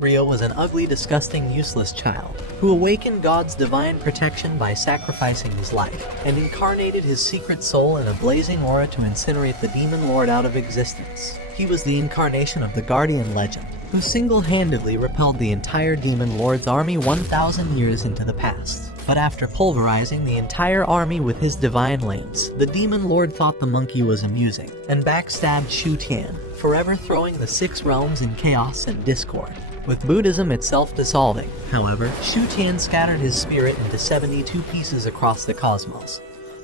Ryo was an ugly, disgusting, useless child who awakened God's divine protection by sacrificing his life and incarnated his secret soul in a blazing aura to incinerate the demon lord out of existence. He was the incarnation of the guardian legend, who single-handedly repelled the entire demon lord's army 1,000 years into the past. But after pulverizing the entire army with his divine lance, the demon lord thought the monkey was amusing and backstabbed Shu Tian, forever throwing the 6 realms in chaos and discord, with Buddhism itself dissolving. However, Shu Tian scattered his spirit into 72 pieces across the cosmos.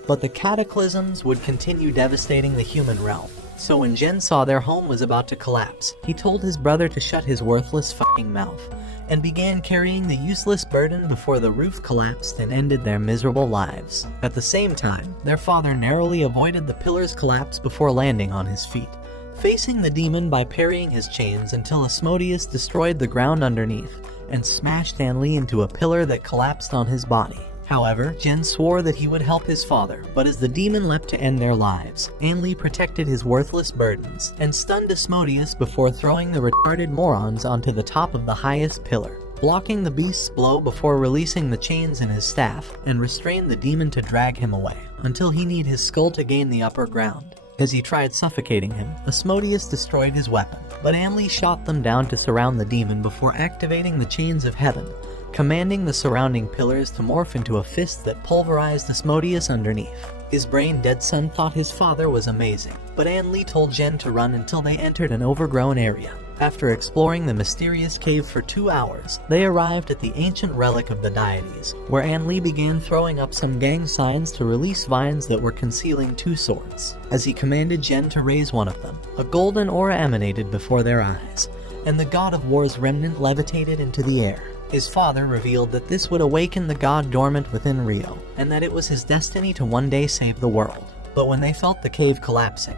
But the cataclysms would continue devastating the human realm. So when Gen saw their home was about to collapse, he told his brother to shut his worthless fucking mouth, and began carrying the useless burden before the roof collapsed and ended their miserable lives. At the same time, their father narrowly avoided the pillar's collapse before landing on his feet, facing the demon by parrying his chains until Asmodeus destroyed the ground underneath and smashed Anli into a pillar that collapsed on his body. However, Gen swore that he would help his father, but as the demon leapt to end their lives, Anli protected his worthless burdens and stunned Asmodeus before throwing the retarded morons onto the top of the highest pillar, blocking the beast's blow before releasing the chains in his staff and restrained the demon to drag him away until he needed his skull to gain the upper ground. As he tried suffocating him, Asmodeus destroyed his weapon, but Anli shot them down to surround the demon before activating the chains of heaven, commanding the surrounding pillars to morph into a fist that pulverized Asmodeus underneath. His brain-dead son thought his father was amazing, but Anli told Gen to run until they entered an overgrown area. After exploring the mysterious cave for 2 hours, they arrived at the ancient relic of the deities, where Anli began throwing up some gang signs to release vines that were concealing 2 swords. As he commanded Gen to raise one of them, a golden aura emanated before their eyes, and the god of war's remnant levitated into the air. His father revealed that this would awaken the god dormant within Ryo, and that it was his destiny to one day save the world. But when they felt the cave collapsing,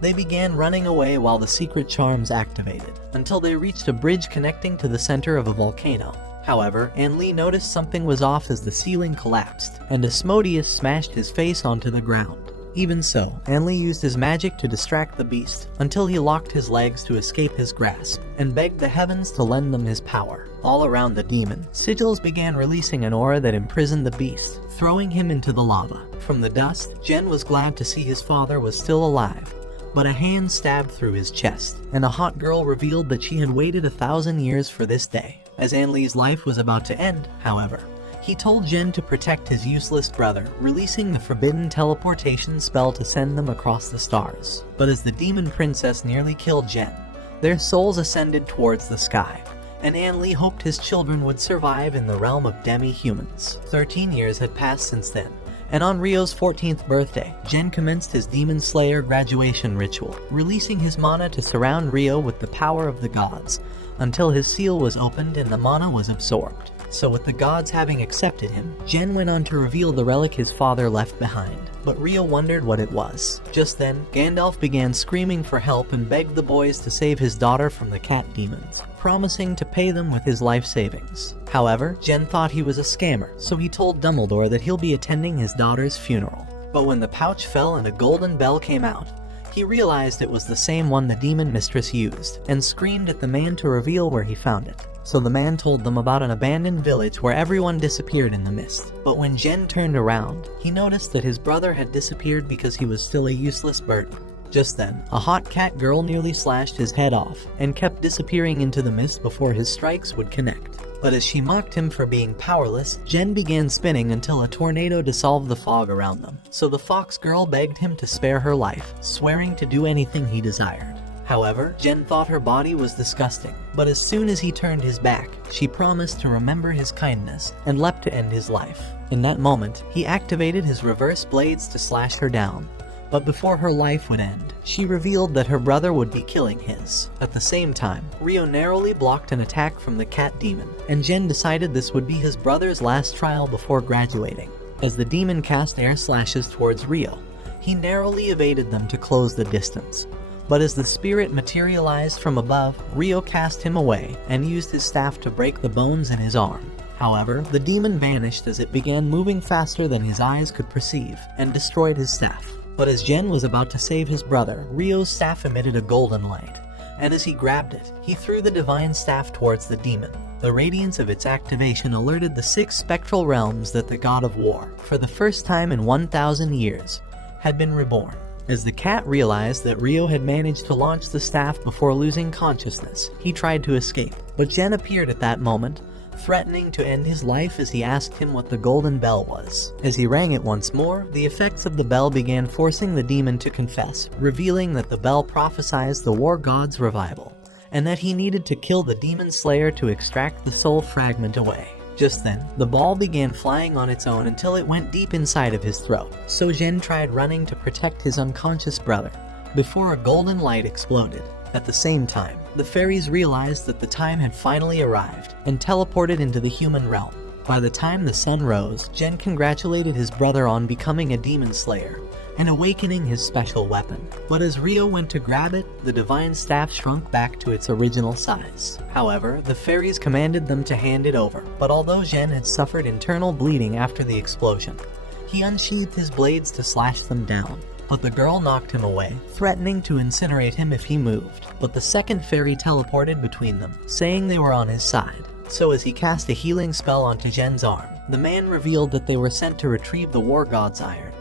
they began running away while the secret charms activated, until they reached a bridge connecting to the center of a volcano. However, Anli noticed something was off as the ceiling collapsed, and Asmodeus smashed his face onto the ground. Even so, Anli used his magic to distract the beast, until he locked his legs to escape his grasp, and begged the heavens to lend them his power. All around the demon, sigils began releasing an aura that imprisoned the beast, throwing him into the lava. From the dust, Gen was glad to see his father was still alive, but a hand stabbed through his chest, and a hot girl revealed that she had waited 1,000 years for this day. As Anli's life was about to end, however, he told Gen to protect his useless brother, releasing the forbidden teleportation spell to send them across the stars. But as the demon princess nearly killed Gen, their souls ascended towards the sky, and Anli hoped his children would survive in the realm of demi-humans. 13 years had passed since then, and on Ryo's 14th birthday, Gen commenced his Demon Slayer graduation ritual, releasing his mana to surround Ryo with the power of the gods, until his seal was opened and the mana was absorbed. So with the gods having accepted him, Gen went on to reveal the relic his father left behind, but Ryo wondered what it was. Just then, Gandalf began screaming for help and begged the boys to save his daughter from the cat demons, promising to pay them with his life savings. However, Gen thought he was a scammer, so he told Dumbledore that he'll be attending his daughter's funeral. But when the pouch fell and a golden bell came out, he realized it was the same one the demon mistress used, and screamed at the man to reveal where he found it. So the man told them about an abandoned village where everyone disappeared in the mist. But when Gen turned around, he noticed that his brother had disappeared because he was still a useless burden. Just then, a hot cat girl nearly slashed his head off, and kept disappearing into the mist before his strikes would connect. But as she mocked him for being powerless, Gen began spinning until a tornado dissolved the fog around them. So the fox girl begged him to spare her life, swearing to do anything he desired. However, Gen thought her body was disgusting, but as soon as he turned his back, she promised to remember his kindness and leapt to end his life. In that moment, he activated his reverse blades to slash her down. But before her life would end, she revealed that her brother would be killing his. At the same time, Ryo narrowly blocked an attack from the cat demon, and Gen decided this would be his brother's last trial before graduating. As the demon cast air slashes towards Ryo, he narrowly evaded them to close the distance. But as the spirit materialized from above, Ryo cast him away and used his staff to break the bones in his arm. However, the demon vanished as it began moving faster than his eyes could perceive and destroyed his staff. But as Gen was about to save his brother, Ryo's staff emitted a golden light, and as he grabbed it, he threw the divine staff towards the demon. The radiance of its activation alerted the 6 spectral realms that the god of war, for the first time in 1,000 years, had been reborn. As the cat realized that Ryo had managed to launch the staff before losing consciousness, he tried to escape, but Gen appeared at that moment, threatening to end his life as he asked him what the golden bell was. As he rang it once more, the effects of the bell began forcing the demon to confess, revealing that the bell prophesied the war god's revival, and that he needed to kill the demon slayer to extract the soul fragment away. Just then, the ball began flying on its own until it went deep inside of his throat, so Gen tried running to protect his unconscious brother, before a golden light exploded. At the same time, the fairies realized that the time had finally arrived, and teleported into the human realm. By the time the sun rose, Gen congratulated his brother on becoming a demon slayer, and awakening his special weapon. But as Ryo went to grab it, the divine staff shrunk back to its original size. However, the fairies commanded them to hand it over, but although Gen had suffered internal bleeding after the explosion, he unsheathed his blades to slash them down. But the girl knocked him away, threatening to incinerate him if he moved. But the second fairy teleported between them, saying they were on his side. So as he cast a healing spell onto Gen's arm, the man revealed that they were sent to retrieve the war god's iron,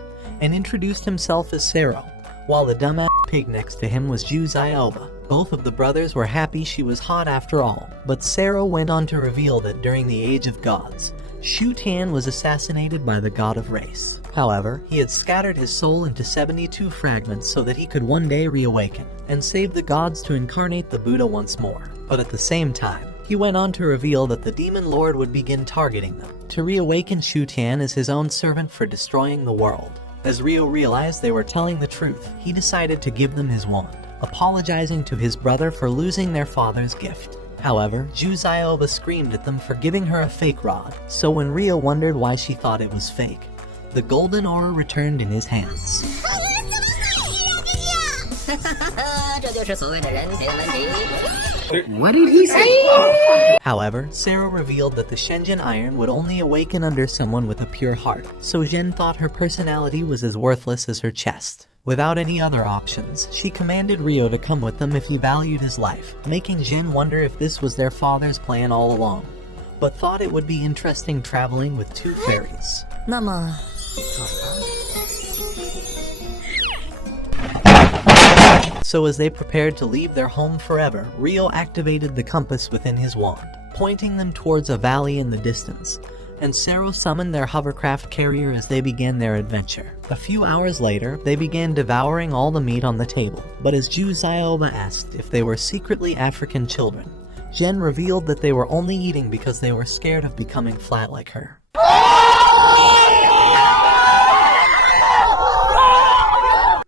and introduced himself as Sero, while the dumbass pig next to him was Ju Zioba. Both of the brothers were happy she was hot after all, but Sero went on to reveal that during the Age of Gods, Shu Tan was assassinated by the god of race. However, he had scattered his soul into 72 fragments so that he could one day reawaken, and save the gods to incarnate the Buddha once more. But at the same time, he went on to reveal that the demon lord would begin targeting them, to reawaken Shu Tan as his own servant for destroying the world. As Ryo realized they were telling the truth, he decided to give them his wand, apologizing to his brother for losing their father's gift. However, Ju Zioba screamed at them for giving her a fake rod, so when Ryo wondered why she thought it was fake, the golden aura returned in his hands. What did he say? However, Sarah revealed that the Shenzhen iron would only awaken under someone with a pure heart, so Gen thought her personality was as worthless as her chest. Without any other options, she commanded Ryo to come with them if he valued his life, making Gen wonder if this was their father's plan all along, but thought it would be interesting traveling with 2 fairies. So as they prepared to leave their home forever, Ryo activated the compass within his wand, pointing them towards a valley in the distance, and Sero summoned their hovercraft carrier as they began their adventure. A few hours later, they began devouring all the meat on the table, but as Ju Zioba asked if they were secretly African children, Gen revealed that they were only eating because they were scared of becoming flat like her.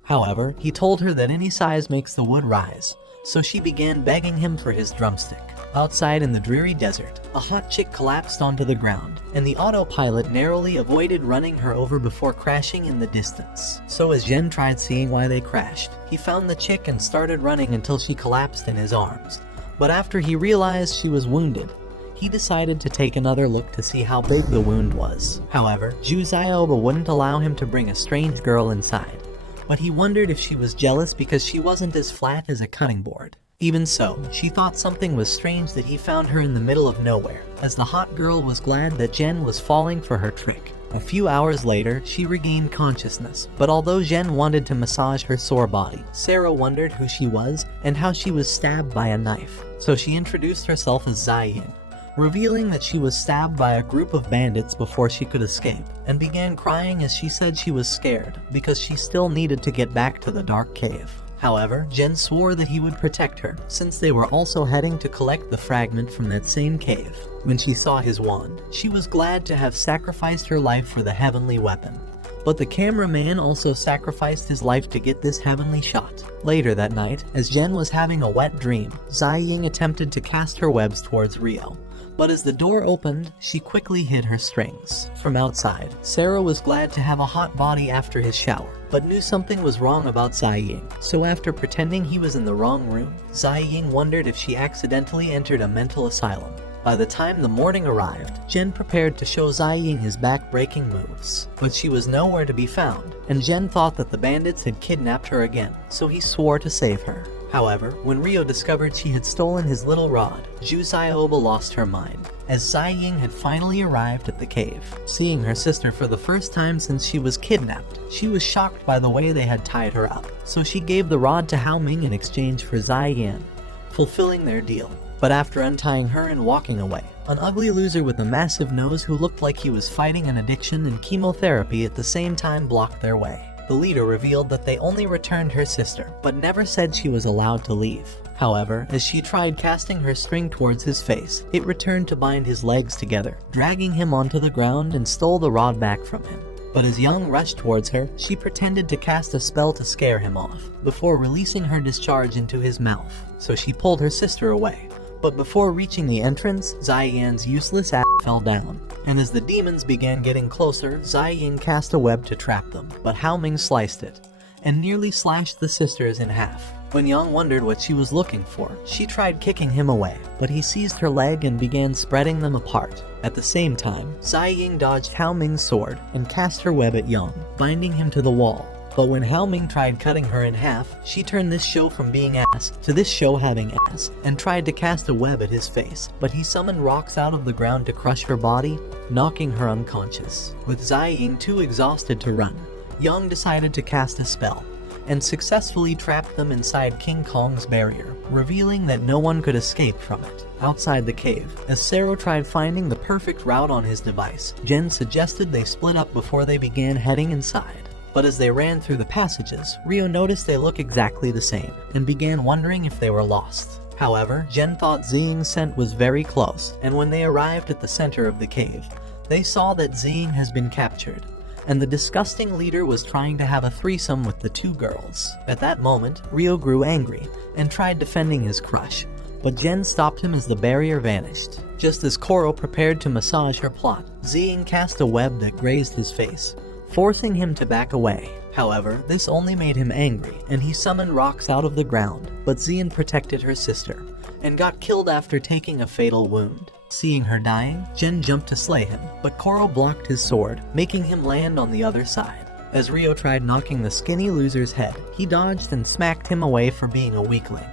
However, he told her that any size makes the wood rise, so she began begging him for his drumstick. Outside in the dreary desert, a hot chick collapsed onto the ground, and the autopilot narrowly avoided running her over before crashing in the distance. So as Gen tried seeing why they crashed, he found the chick and started running until she collapsed in his arms. But after he realized she was wounded, he decided to take another look to see how big the wound was. However, Ju Zioba wouldn't allow him to bring a strange girl inside, but he wondered if she was jealous because she wasn't as flat as a cutting board. Even so, she thought something was strange that he found her in the middle of nowhere, as the hot girl was glad that Gen was falling for her trick. A few hours later, she regained consciousness, but although Gen wanted to massage her sore body, Sarah wondered who she was and how she was stabbed by a knife. So she introduced herself as Ziying, revealing that she was stabbed by a group of bandits before she could escape, and began crying as she said she was scared because she still needed to get back to the dark cave. However, Gen swore that he would protect her, since they were also heading to collect the fragment from that same cave. When she saw his wand, she was glad to have sacrificed her life for the heavenly weapon. But the cameraman also sacrificed his life to get this heavenly shot. Later that night, as Gen was having a wet dream, Ziying attempted to cast her webs towards Ryo. But as the door opened, she quickly hid her strings. From outside, Sarah was glad to have a hot body after his shower, but knew something was wrong about Ziying. So after pretending he was in the wrong room, Ziying wondered if she accidentally entered a mental asylum. By the time the morning arrived, Gen prepared to show Ziying his back-breaking moves, but she was nowhere to be found, and Gen thought that the bandits had kidnapped her again, so he swore to save her. However, when Rio discovered she had stolen his little rod, Juzaioba lost her mind, as Zai Ying had finally arrived at the cave. Seeing her sister for the first time since she was kidnapped, she was shocked by the way they had tied her up, so she gave the rod to Hao Ming in exchange for Zai Yan, fulfilling their deal. But after untying her and walking away, an ugly loser with a massive nose who looked like he was fighting an addiction and chemotherapy at the same time blocked their way. The leader revealed that they only returned her sister, but never said she was allowed to leave. However, as she tried casting her string towards his face, it returned to bind his legs together, dragging him onto the ground and stole the rod back from him. But as Young rushed towards her, she pretended to cast a spell to scare him off, before releasing her discharge into his mouth, so she pulled her sister away. But before reaching the entrance, Zai Yan's useless ass fell down, and as the demons began getting closer, Zai Ying cast a web to trap them, but Hao Ming sliced it, and nearly slashed the sisters in half. When Yang wondered what she was looking for, she tried kicking him away, but he seized her leg and began spreading them apart. At the same time, Zai Ying dodged Hao Ming's sword and cast her web at Yang, binding him to the wall. But when Hao Ming tried cutting her in half, she turned this show from being ass to this show having ass, and tried to cast a web at his face, but he summoned rocks out of the ground to crush her body, knocking her unconscious. With Zai Ying too exhausted to run, Yang decided to cast a spell, and successfully trapped them inside King Kong's barrier, revealing that no one could escape from it. Outside the cave, as Sero tried finding the perfect route on his device, Jen suggested they split up before they began heading inside. But as they ran through the passages, Rio noticed they look exactly the same, and began wondering if they were lost. However, Jen thought Ziying's scent was very close, and when they arrived at the center of the cave, they saw that Ziying has been captured, and the disgusting leader was trying to have a threesome with the two girls. At that moment, Rio grew angry, and tried defending his crush, but Jen stopped him as the barrier vanished. Just as Koro prepared to massage her plot, Ziying cast a web that grazed his face, forcing him to back away. However, this only made him angry, and he summoned rocks out of the ground, but Zian protected her sister, and got killed after taking a fatal wound. Seeing her dying, Jen jumped to slay him, but Koro blocked his sword, making him land on the other side. As Rio tried knocking the skinny loser's head, he dodged and smacked him away for being a weakling,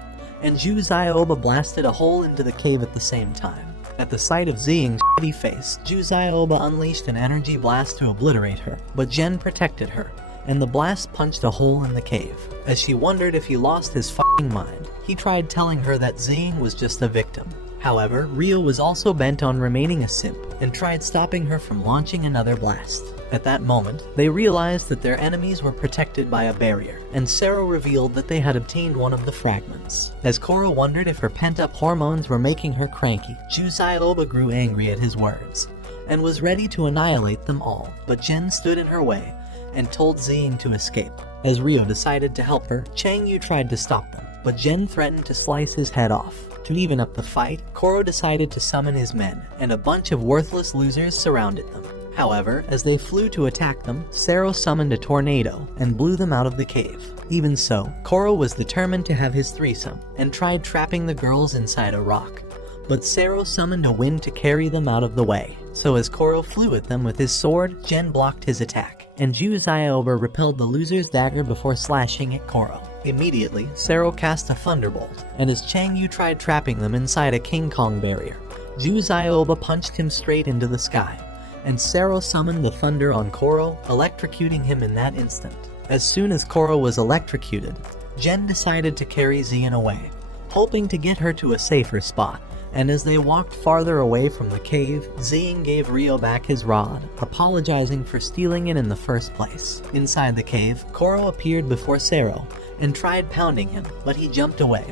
and Juzaioba blasted a hole into the cave at the same time. At the sight of Ziying's shitty face, Juzaioba unleashed an energy blast to obliterate her, but Jen protected her, and the blast punched a hole in the cave. As she wondered if he lost his f***ing mind, he tried telling her that Ziying was just a victim. However, Rio was also bent on remaining a simp, and tried stopping her from launching another blast. At that moment, they realized that their enemies were protected by a barrier, and Sero revealed that they had obtained one of the fragments. As Korra wondered if her pent-up hormones were making her cranky, Juzaioba grew angry at his words, and was ready to annihilate them all, but Jen stood in her way, and told Ziying to escape. As Rio decided to help her, Chang Yu tried to stop them, but Jen threatened to slice his head off. To even up the fight, Koro decided to summon his men, and a bunch of worthless losers surrounded them. However, as they flew to attack them, Sero summoned a tornado and blew them out of the cave. Even so, Koro was determined to have his threesome, and tried trapping the girls inside a rock. But Sero summoned a wind to carry them out of the way. So as Koro flew at them with his sword, Jen blocked his attack, and Juzaioba repelled the loser's dagger before slashing at Koro. Immediately, Sero cast a thunderbolt, and as Chang Yu tried trapping them inside a King Kong barrier, Juzaioba punched him straight into the sky, and Sero summoned the thunder on Koro, electrocuting him in that instant. As soon as Koro was electrocuted, Jen decided to carry Zian away, hoping to get her to a safer spot. And as they walked farther away from the cave, Ziying gave Rio back his rod, apologizing for stealing it in the first place. Inside the cave, Koro appeared before Sero, and tried pounding him, but he jumped away,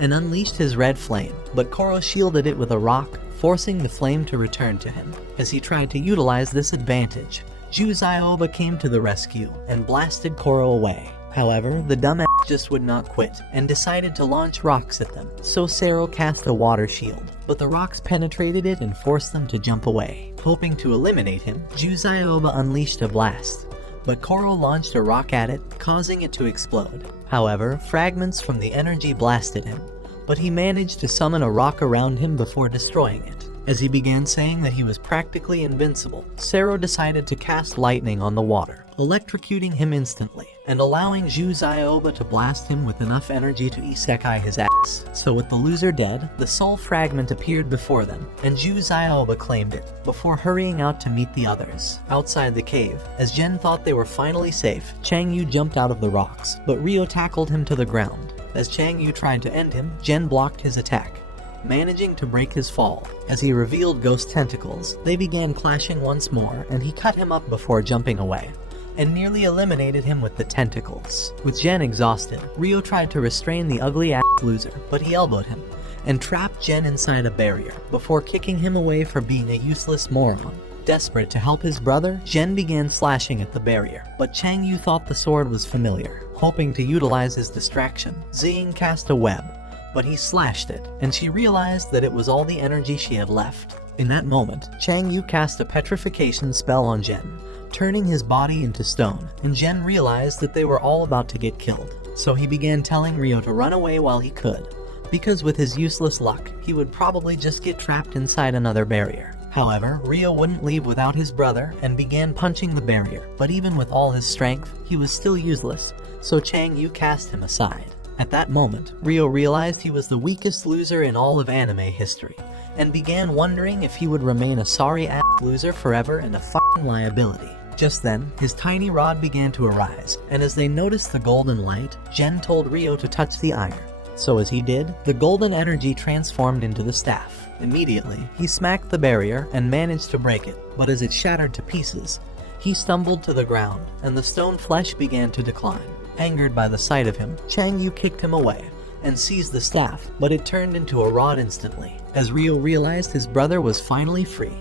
and unleashed his red flame, but Koro shielded it with a rock, forcing the flame to return to him. As he tried to utilize this advantage, Juzaioba came to the rescue, and blasted Koro away. However, the dumbass just would not quit, and decided to launch rocks at them, so Sero cast a water shield, but the rocks penetrated it and forced them to jump away. Hoping to eliminate him, Juzaioba unleashed a blast, but Koro launched a rock at it, causing it to explode. However, fragments from the energy blasted him, but he managed to summon a rock around him before destroying it. As he began saying that he was practically invincible, Sero decided to cast lightning on the water, electrocuting him instantly, and allowing Ju Zioba to blast him with enough energy to isekai his ass. So with the loser dead, the soul fragment appeared before them, and Ju Zioba claimed it, before hurrying out to meet the others. Outside the cave, as Jen thought they were finally safe, Chang Yu jumped out of the rocks, but Ryo tackled him to the ground. As Chang Yu tried to end him, Jen blocked his attack, managing to break his fall. As he revealed ghost tentacles, they began clashing once more, and he cut him up before jumping away, and nearly eliminated him with the tentacles. With Jen exhausted, Ryo tried to restrain the ugly-ass loser, but he elbowed him, and trapped Jen inside a barrier, before kicking him away for being a useless moron. Desperate to help his brother, Jen began slashing at the barrier, but Chang Yu thought the sword was familiar. Hoping to utilize his distraction, Ziying cast a web, but he slashed it, and she realized that it was all the energy she had left. In that moment, Chang Yu cast a petrification spell on Jen, turning his body into stone, and Jen realized that they were all about to get killed. So he began telling Ryo to run away while he could, because with his useless luck, he would probably just get trapped inside another barrier. However, Ryo wouldn't leave without his brother and began punching the barrier, but even with all his strength, he was still useless, so Chang Yu cast him aside. At that moment, Ryo realized he was the weakest loser in all of anime history, and began wondering if he would remain a sorry-ass loser forever and a fucking liability. Just then, his tiny rod began to arise, and as they noticed the golden light, Jen told Ryo to touch the iron. So as he did, the golden energy transformed into the staff. Immediately, he smacked the barrier and managed to break it, but as it shattered to pieces, he stumbled to the ground, and the stone flesh began to decline. Angered by the sight of him, Chang Yu kicked him away and seized the staff, but it turned into a rod instantly. As Ryo realized his brother was finally free,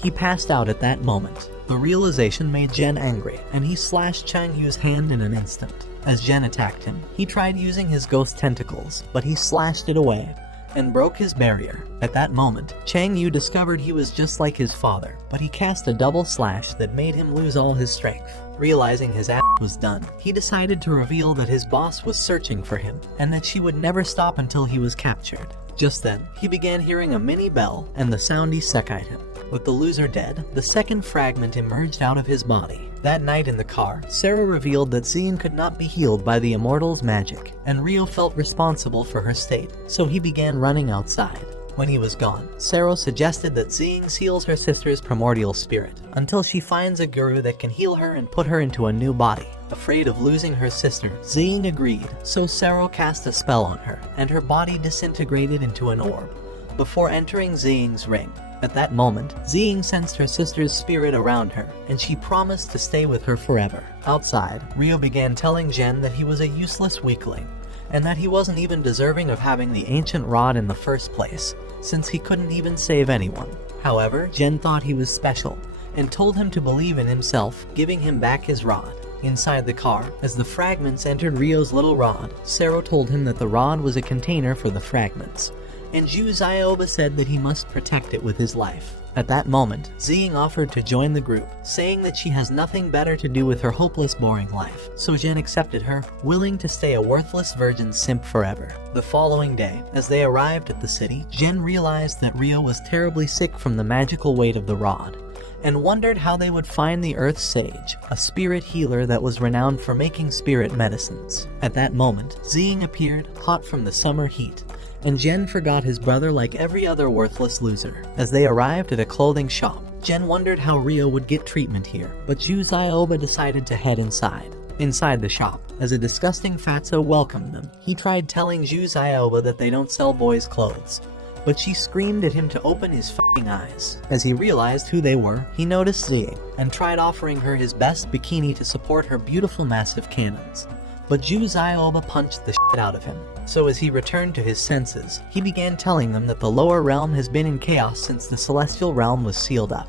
he passed out at that moment. The realization made Jen angry, and he slashed Chang Yu's hand in an instant. As Jen attacked him, he tried using his ghost tentacles, but he slashed it away and broke his barrier. At that moment, Chang Yu discovered he was just like his father, but he cast a double slash that made him lose all his strength. Realizing his ass was done, he decided to reveal that his boss was searching for him, and that she would never stop until he was captured. Just then, he began hearing a mini bell, and the sound isekai'd him. With the loser dead, the second fragment emerged out of his body. That night in the car, Sarah revealed that Ziying could not be healed by the Immortal's magic, and Ryo felt responsible for her state, so he began running outside. When he was gone, Sero suggested that Ziying seals her sister's primordial spirit until she finds a guru that can heal her and put her into a new body. Afraid of losing her sister, Ziying agreed, so Sero cast a spell on her, and her body disintegrated into an orb, before entering Ziying's ring. At that moment, Ziying sensed her sister's spirit around her, and she promised to stay with her forever. Outside, Ryo began telling Jen that he was a useless weakling, and that he wasn't even deserving of having the ancient rod in the first place, since he couldn't even save anyone. However, Jen thought he was special, and told him to believe in himself, giving him back his rod. Inside the car, as the fragments entered Ryo's little rod, Sero told him that the rod was a container for the fragments, and Ju Zioba said that he must protect it with his life. At that moment, Ziying offered to join the group, saying that she has nothing better to do with her hopeless, boring life, so Jen accepted her, willing to stay a worthless virgin simp forever. The following day, as they arrived at the city, Jen realized that Ryo was terribly sick from the magical weight of the rod, and wondered how they would find the Earth Sage, a spirit healer that was renowned for making spirit medicines. At that moment, Ziying appeared, hot from the summer heat, and Jen forgot his brother like every other worthless loser. As they arrived at a clothing shop, Jen wondered how Ryo would get treatment here, but Ju Zioba decided to head inside. Inside the shop, as a disgusting fatso welcomed them, he tried telling Ju Zioba that they don't sell boys' clothes, but she screamed at him to open his fucking eyes. As he realized who they were, he noticed Ziying, and tried offering her his best bikini to support her beautiful massive cannons. But Ju Zioba punched the shit out of him. So as he returned to his senses, he began telling them that the lower realm has been in chaos since the celestial realm was sealed up,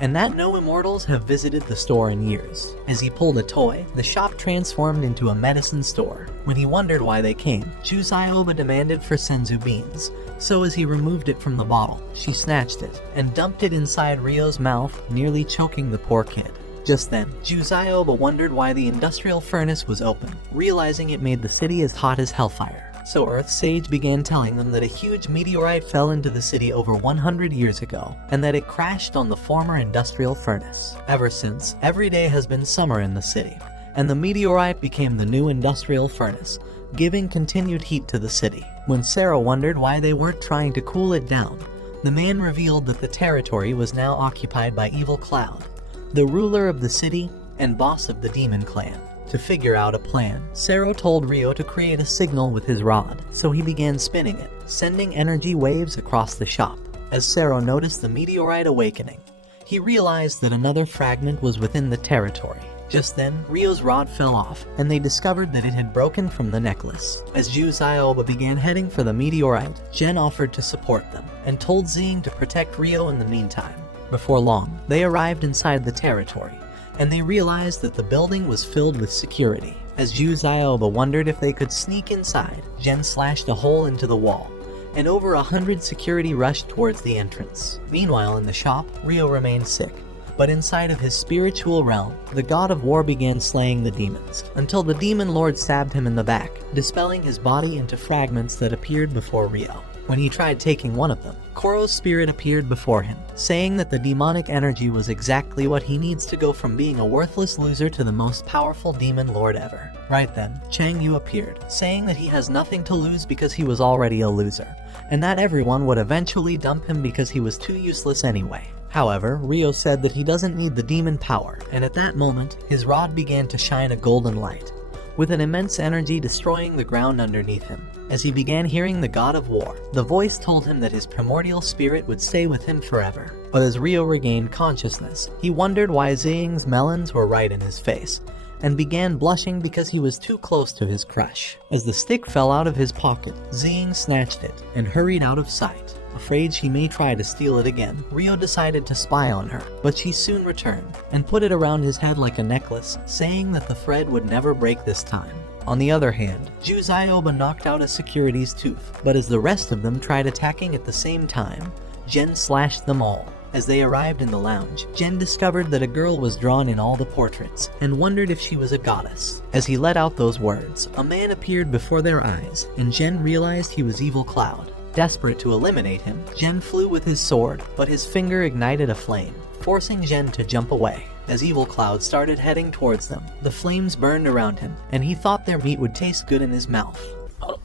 and that no immortals have visited the store in years. As he pulled a toy, the shop transformed into a medicine store. When he wondered why they came, Ju Zioba demanded for senzu beans, so as he removed it from the bottle, she snatched it and dumped it inside Ryo's mouth, nearly choking the poor kid. Just then, Ju Zioba wondered why the industrial furnace was open, realizing it made the city as hot as hellfire. So Earth Sage began telling them that a huge meteorite fell into the city over 100 years ago, and that it crashed on the former industrial furnace. Ever since, every day has been summer in the city, and the meteorite became the new industrial furnace, giving continued heat to the city. When Sarah wondered why they weren't trying to cool it down, the man revealed that the territory was now occupied by Evil Cloud, the ruler of the city and boss of the demon clan. To figure out a plan, Sero told Rio to create a signal with his rod, so he began spinning it, sending energy waves across the shop. As Sero noticed the meteorite awakening, he realized that another fragment was within the territory. Just then, Rio's rod fell off, and they discovered that it had broken from the necklace. As Ju Zioba began heading for the meteorite, Jen offered to support them, and told Zing to protect Rio in the meantime. Before long, they arrived inside the territory, and they realized that the building was filled with security. As Ju Zioba wondered if they could sneak inside, Jen slashed a hole into the wall, and over 100 security rushed towards the entrance. Meanwhile, in the shop, Rio remained sick. But inside of his spiritual realm, the god of war began slaying the demons, until the demon lord stabbed him in the back, dispelling his body into fragments that appeared before Rio. When he tried taking one of them, Koro's spirit appeared before him, saying that the demonic energy was exactly what he needs to go from being a worthless loser to the most powerful demon lord ever. Right then, Chang Yu appeared, saying that he has nothing to lose because he was already a loser, and that everyone would eventually dump him because he was too useless anyway. However, Rio said that he doesn't need the demon power, and at that moment, his rod began to shine a golden light, with an immense energy destroying the ground underneath him. As he began hearing the god of war, the voice told him that his primordial spirit would stay with him forever. But as Rio regained consciousness, he wondered why Zing's melons were right in his face, and began blushing because he was too close to his crush. As the stick fell out of his pocket, Zing snatched it and hurried out of sight. Afraid she may try to steal it again, Rio decided to spy on her, but she soon returned and put it around his head like a necklace, saying that the thread would never break this time. On the other hand, Ju Zioba knocked out a security's tooth, but as the rest of them tried attacking at the same time, Jen slashed them all. As they arrived in the lounge, Jen discovered that a girl was drawn in all the portraits, and wondered if she was a goddess. As he let out those words, a man appeared before their eyes, and Jen realized he was Evil Cloud. Desperate to eliminate him, Jen flew with his sword, but his finger ignited a flame, forcing Jen to jump away. As Evil Cloud started heading towards them, the flames burned around him, and he thought their meat would taste good in his mouth.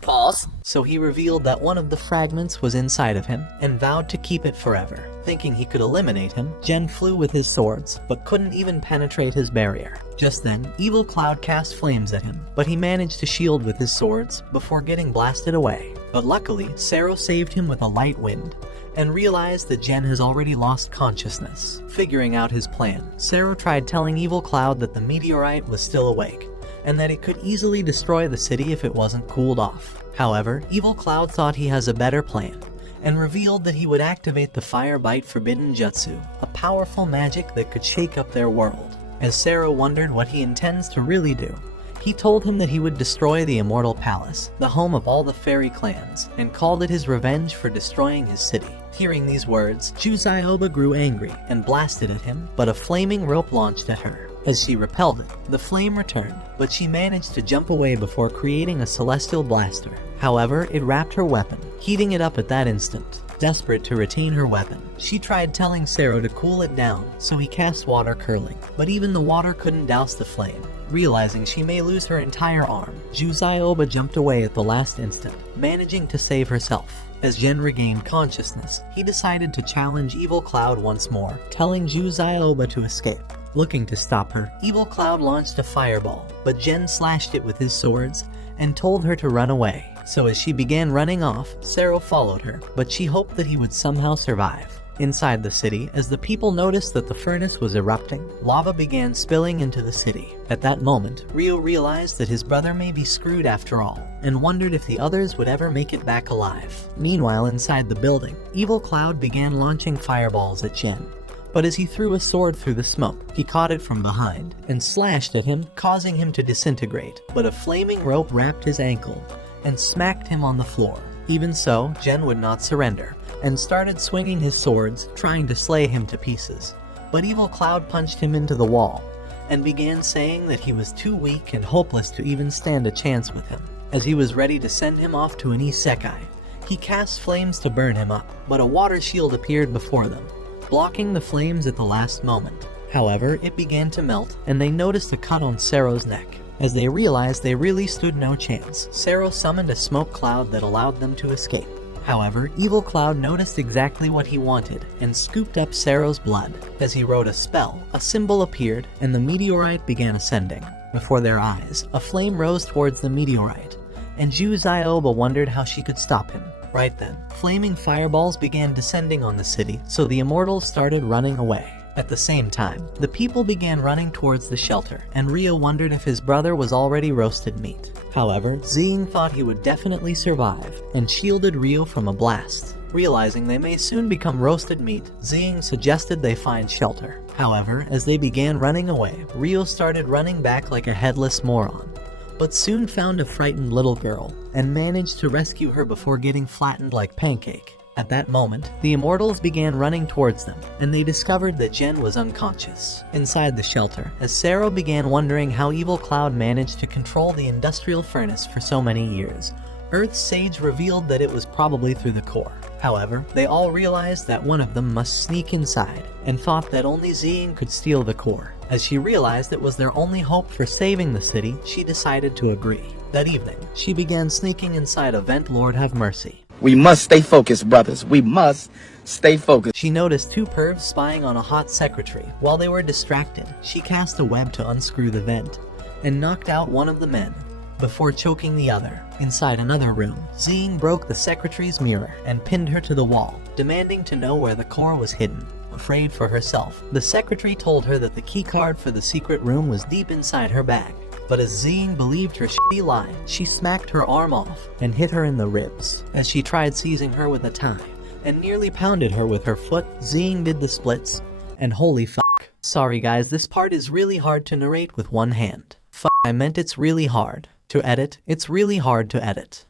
Pause. So he revealed that one of the fragments was inside of him, and vowed to keep it forever. Thinking he could eliminate him, Jen flew with his swords, but couldn't even penetrate his barrier. Just then, Evil Cloud cast flames at him, but he managed to shield with his swords, before getting blasted away. But luckily, Sero saved him with a light wind, and realized that Jen has already lost consciousness. Figuring out his plan, Sero tried telling Evil Cloud that the meteorite was still awake, and that it could easily destroy the city if it wasn't cooled off. However, Evil Cloud thought he has a better plan, and revealed that he would activate the Fire Bite Forbidden Jutsu, a powerful magic that could shake up their world. As Sero wondered what he intends to really do, he told him that he would destroy the Immortal Palace, the home of all the fairy clans, and called it his revenge for destroying his city. Hearing these words, Ju Zioba grew angry and blasted at him, but a flaming rope launched at her. As she repelled it, the flame returned, but she managed to jump away before creating a celestial blaster. However, it wrapped her weapon, heating it up at that instant. Desperate to retain her weapon, she tried telling Sero to cool it down, so he cast water curling, but even the water couldn't douse the flame. Realizing she may lose her entire arm, Ju Zioba jumped away at the last instant, managing to save herself. As Jen regained consciousness, he decided to challenge Evil Cloud once more, telling Ju Zioba to escape. Looking to stop her, Evil Cloud launched a fireball, but Jen slashed it with his swords and told her to run away. So as she began running off, Sero followed her, but she hoped that he would somehow survive. Inside the city, as the people noticed that the furnace was erupting, lava began spilling into the city. At that moment, Rio realized that his brother may be screwed after all, and wondered if the others would ever make it back alive. Meanwhile, inside the building, Evil Cloud began launching fireballs at Jen. But as he threw a sword through the smoke, he caught it from behind, and slashed at him, causing him to disintegrate. But a flaming rope wrapped his ankle, and smacked him on the floor. Even so, Jen would not surrender, and started swinging his swords, trying to slay him to pieces. But Evil Cloud punched him into the wall, and began saying that he was too weak and hopeless to even stand a chance with him. As he was ready to send him off to an isekai, he cast flames to burn him up, but a water shield appeared before them, blocking the flames at the last moment. However, it began to melt, and they noticed a cut on Sero's neck. As they realized they really stood no chance, Sero summoned a smoke cloud that allowed them to escape. However, Evil Cloud noticed exactly what he wanted and scooped up Sero's blood. As he wrote a spell, a symbol appeared and the meteorite began ascending. Before their eyes, a flame rose towards the meteorite, and Juzaioba wondered how she could stop him. Right then, flaming fireballs began descending on the city, so the immortals started running away. At the same time, the people began running towards the shelter, and Rio wondered if his brother was already roasted meat. However, Zing thought he would definitely survive, and shielded Rio from a blast. Realizing they may soon become roasted meat, Zing suggested they find shelter. However, as they began running away, Rio started running back like a headless moron, but soon found a frightened little girl, and managed to rescue her before getting flattened like pancake. At that moment, the immortals began running towards them, and they discovered that Jen was unconscious. Inside the shelter, as Sero began wondering how Evil Cloud managed to control the industrial furnace for so many years, Earth's sage revealed that it was probably through the core. However, they all realized that one of them must sneak inside, and thought that only Zing could steal the core. As she realized it was their only hope for saving the city, she decided to agree. That evening, she began sneaking inside a vent. Lord have mercy. We must stay focused, brothers. We must stay focused. She noticed two pervs spying on a hot secretary. While they were distracted, she cast a web to unscrew the vent, and knocked out one of the men, before choking the other. Inside another room, Zing broke the secretary's mirror and pinned her to the wall, demanding to know where the core was hidden. Afraid for herself, the secretary told her that the keycard for the secret room was deep inside her bag. But as Zing believed her shitty lie, she smacked her arm off and hit her in the ribs. As she tried seizing her with a tie and nearly pounded her with her foot, Zing did the splits, and holy fuck. Sorry guys, this part is really hard to narrate with one hand. Fuck, I meant it's really hard to edit. It's really hard to edit.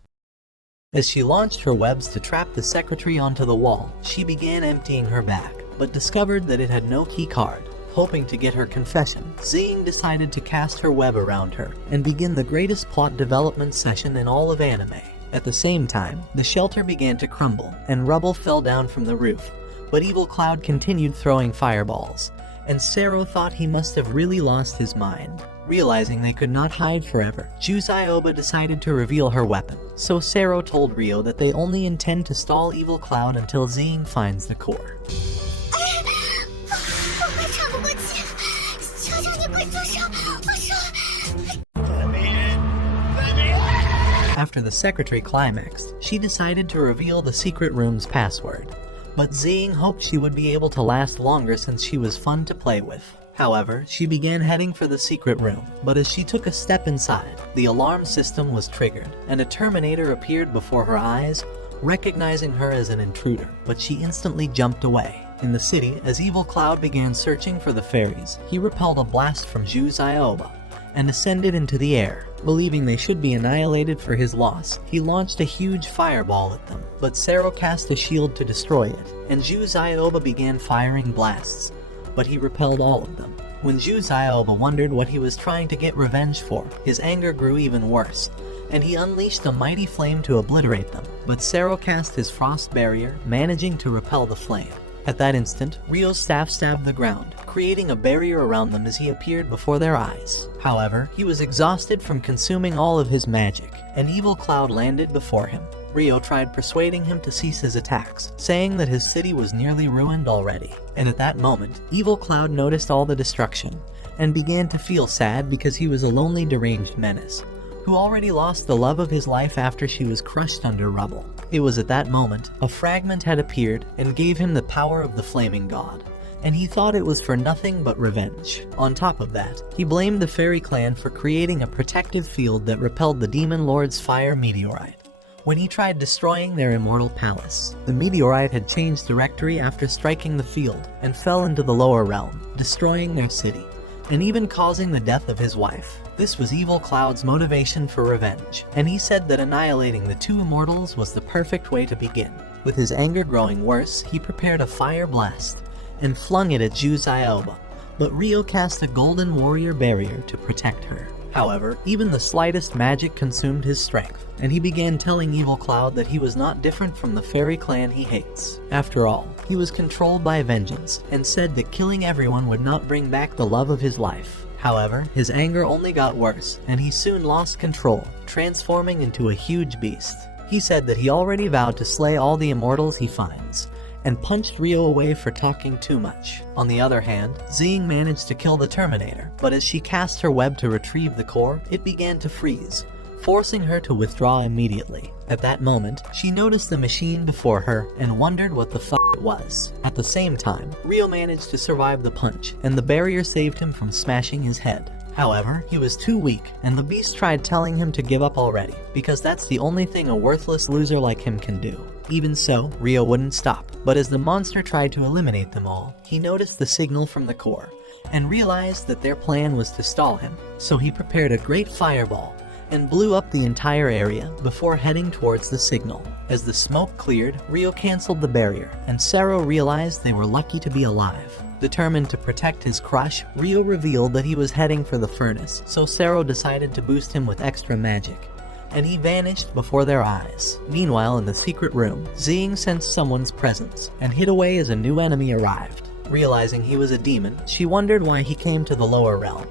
As she launched her webs to trap the secretary onto the wall, she began emptying her bag, but discovered that it had no key card. Hoping to get her confession, Zing decided to cast her web around her and begin the greatest plot development session in all of anime. At the same time, the shelter began to crumble and rubble fell down from the roof, but Evil Cloud continued throwing fireballs, and Sero thought he must have really lost his mind. Realizing they could not hide forever, Juzaioba decided to reveal her weapon, so Sero told Rio that they only intend to stall Evil Cloud until Zing finds the core. After the secretary climaxed, she decided to reveal the secret room's password, but Zing hoped she would be able to last longer since she was fun to play with. However, she began heading for the secret room, but as she took a step inside, the alarm system was triggered, and a Terminator appeared before her eyes, recognizing her as an intruder, but she instantly jumped away. In the city, as Evil Cloud began searching for the fairies, he repelled a blast from Juzaioba and ascended into the air. Believing they should be annihilated for his loss, he launched a huge fireball at them, but Sero cast a shield to destroy it, and Juzaioba began firing blasts, but he repelled all of them. When Juzaioba wondered what he was trying to get revenge for, his anger grew even worse, and he unleashed a mighty flame to obliterate them, but Sero cast his frost barrier, managing to repel the flame. At that instant, Rio's staff stabbed the ground, creating a barrier around them as he appeared before their eyes. However, he was exhausted from consuming all of his magic, and Evil Cloud landed before him. Rio tried persuading him to cease his attacks, saying that his city was nearly ruined already. And at that moment, Evil Cloud noticed all the destruction, and began to feel sad because he was a lonely, deranged menace, who already lost the love of his life after she was crushed under rubble. It was at that moment, a fragment had appeared and gave him the power of the flaming god, and he thought it was for nothing but revenge. On top of that, he blamed the fairy clan for creating a protective field that repelled the demon lord's fire meteorite when he tried destroying their immortal palace. The meteorite had changed directory after striking the field and fell into the lower realm, destroying their city, and even causing the death of his wife. This was Evil Cloud's motivation for revenge, and he said that annihilating the two immortals was the perfect way to begin. With his anger growing worse, he prepared a fire blast and flung it at Juzaioba, but Rio cast a golden warrior barrier to protect her. However, even the slightest magic consumed his strength, and he began telling Evil Cloud that he was not different from the fairy clan he hates. After all, he was controlled by vengeance, and said that killing everyone would not bring back the love of his life. However, his anger only got worse, and he soon lost control, transforming into a huge beast. He said that he already vowed to slay all the immortals he finds, and punched Rio away for talking too much. On the other hand, Zing managed to kill the Terminator, but as she cast her web to retrieve the core, it began to freeze, forcing her to withdraw immediately. At that moment, she noticed the machine before her and wondered what the fuck it was. At the same time, Rio managed to survive the punch, and the barrier saved him from smashing his head. However, he was too weak, and the beast tried telling him to give up already, because that's the only thing a worthless loser like him can do. Even so, Rio wouldn't stop, but as the monster tried to eliminate them all, he noticed the signal from the core, and realized that their plan was to stall him. So he prepared a great fireball, and blew up the entire area before heading towards the signal. As the smoke cleared, Rio canceled the barrier, and Sero realized they were lucky to be alive. Determined to protect his crush, Rio revealed that he was heading for the furnace, so Sero decided to boost him with extra magic, and he vanished before their eyes. Meanwhile, in the secret room, Zing sensed someone's presence, and hid away as a new enemy arrived. Realizing he was a demon, she wondered why he came to the lower realm,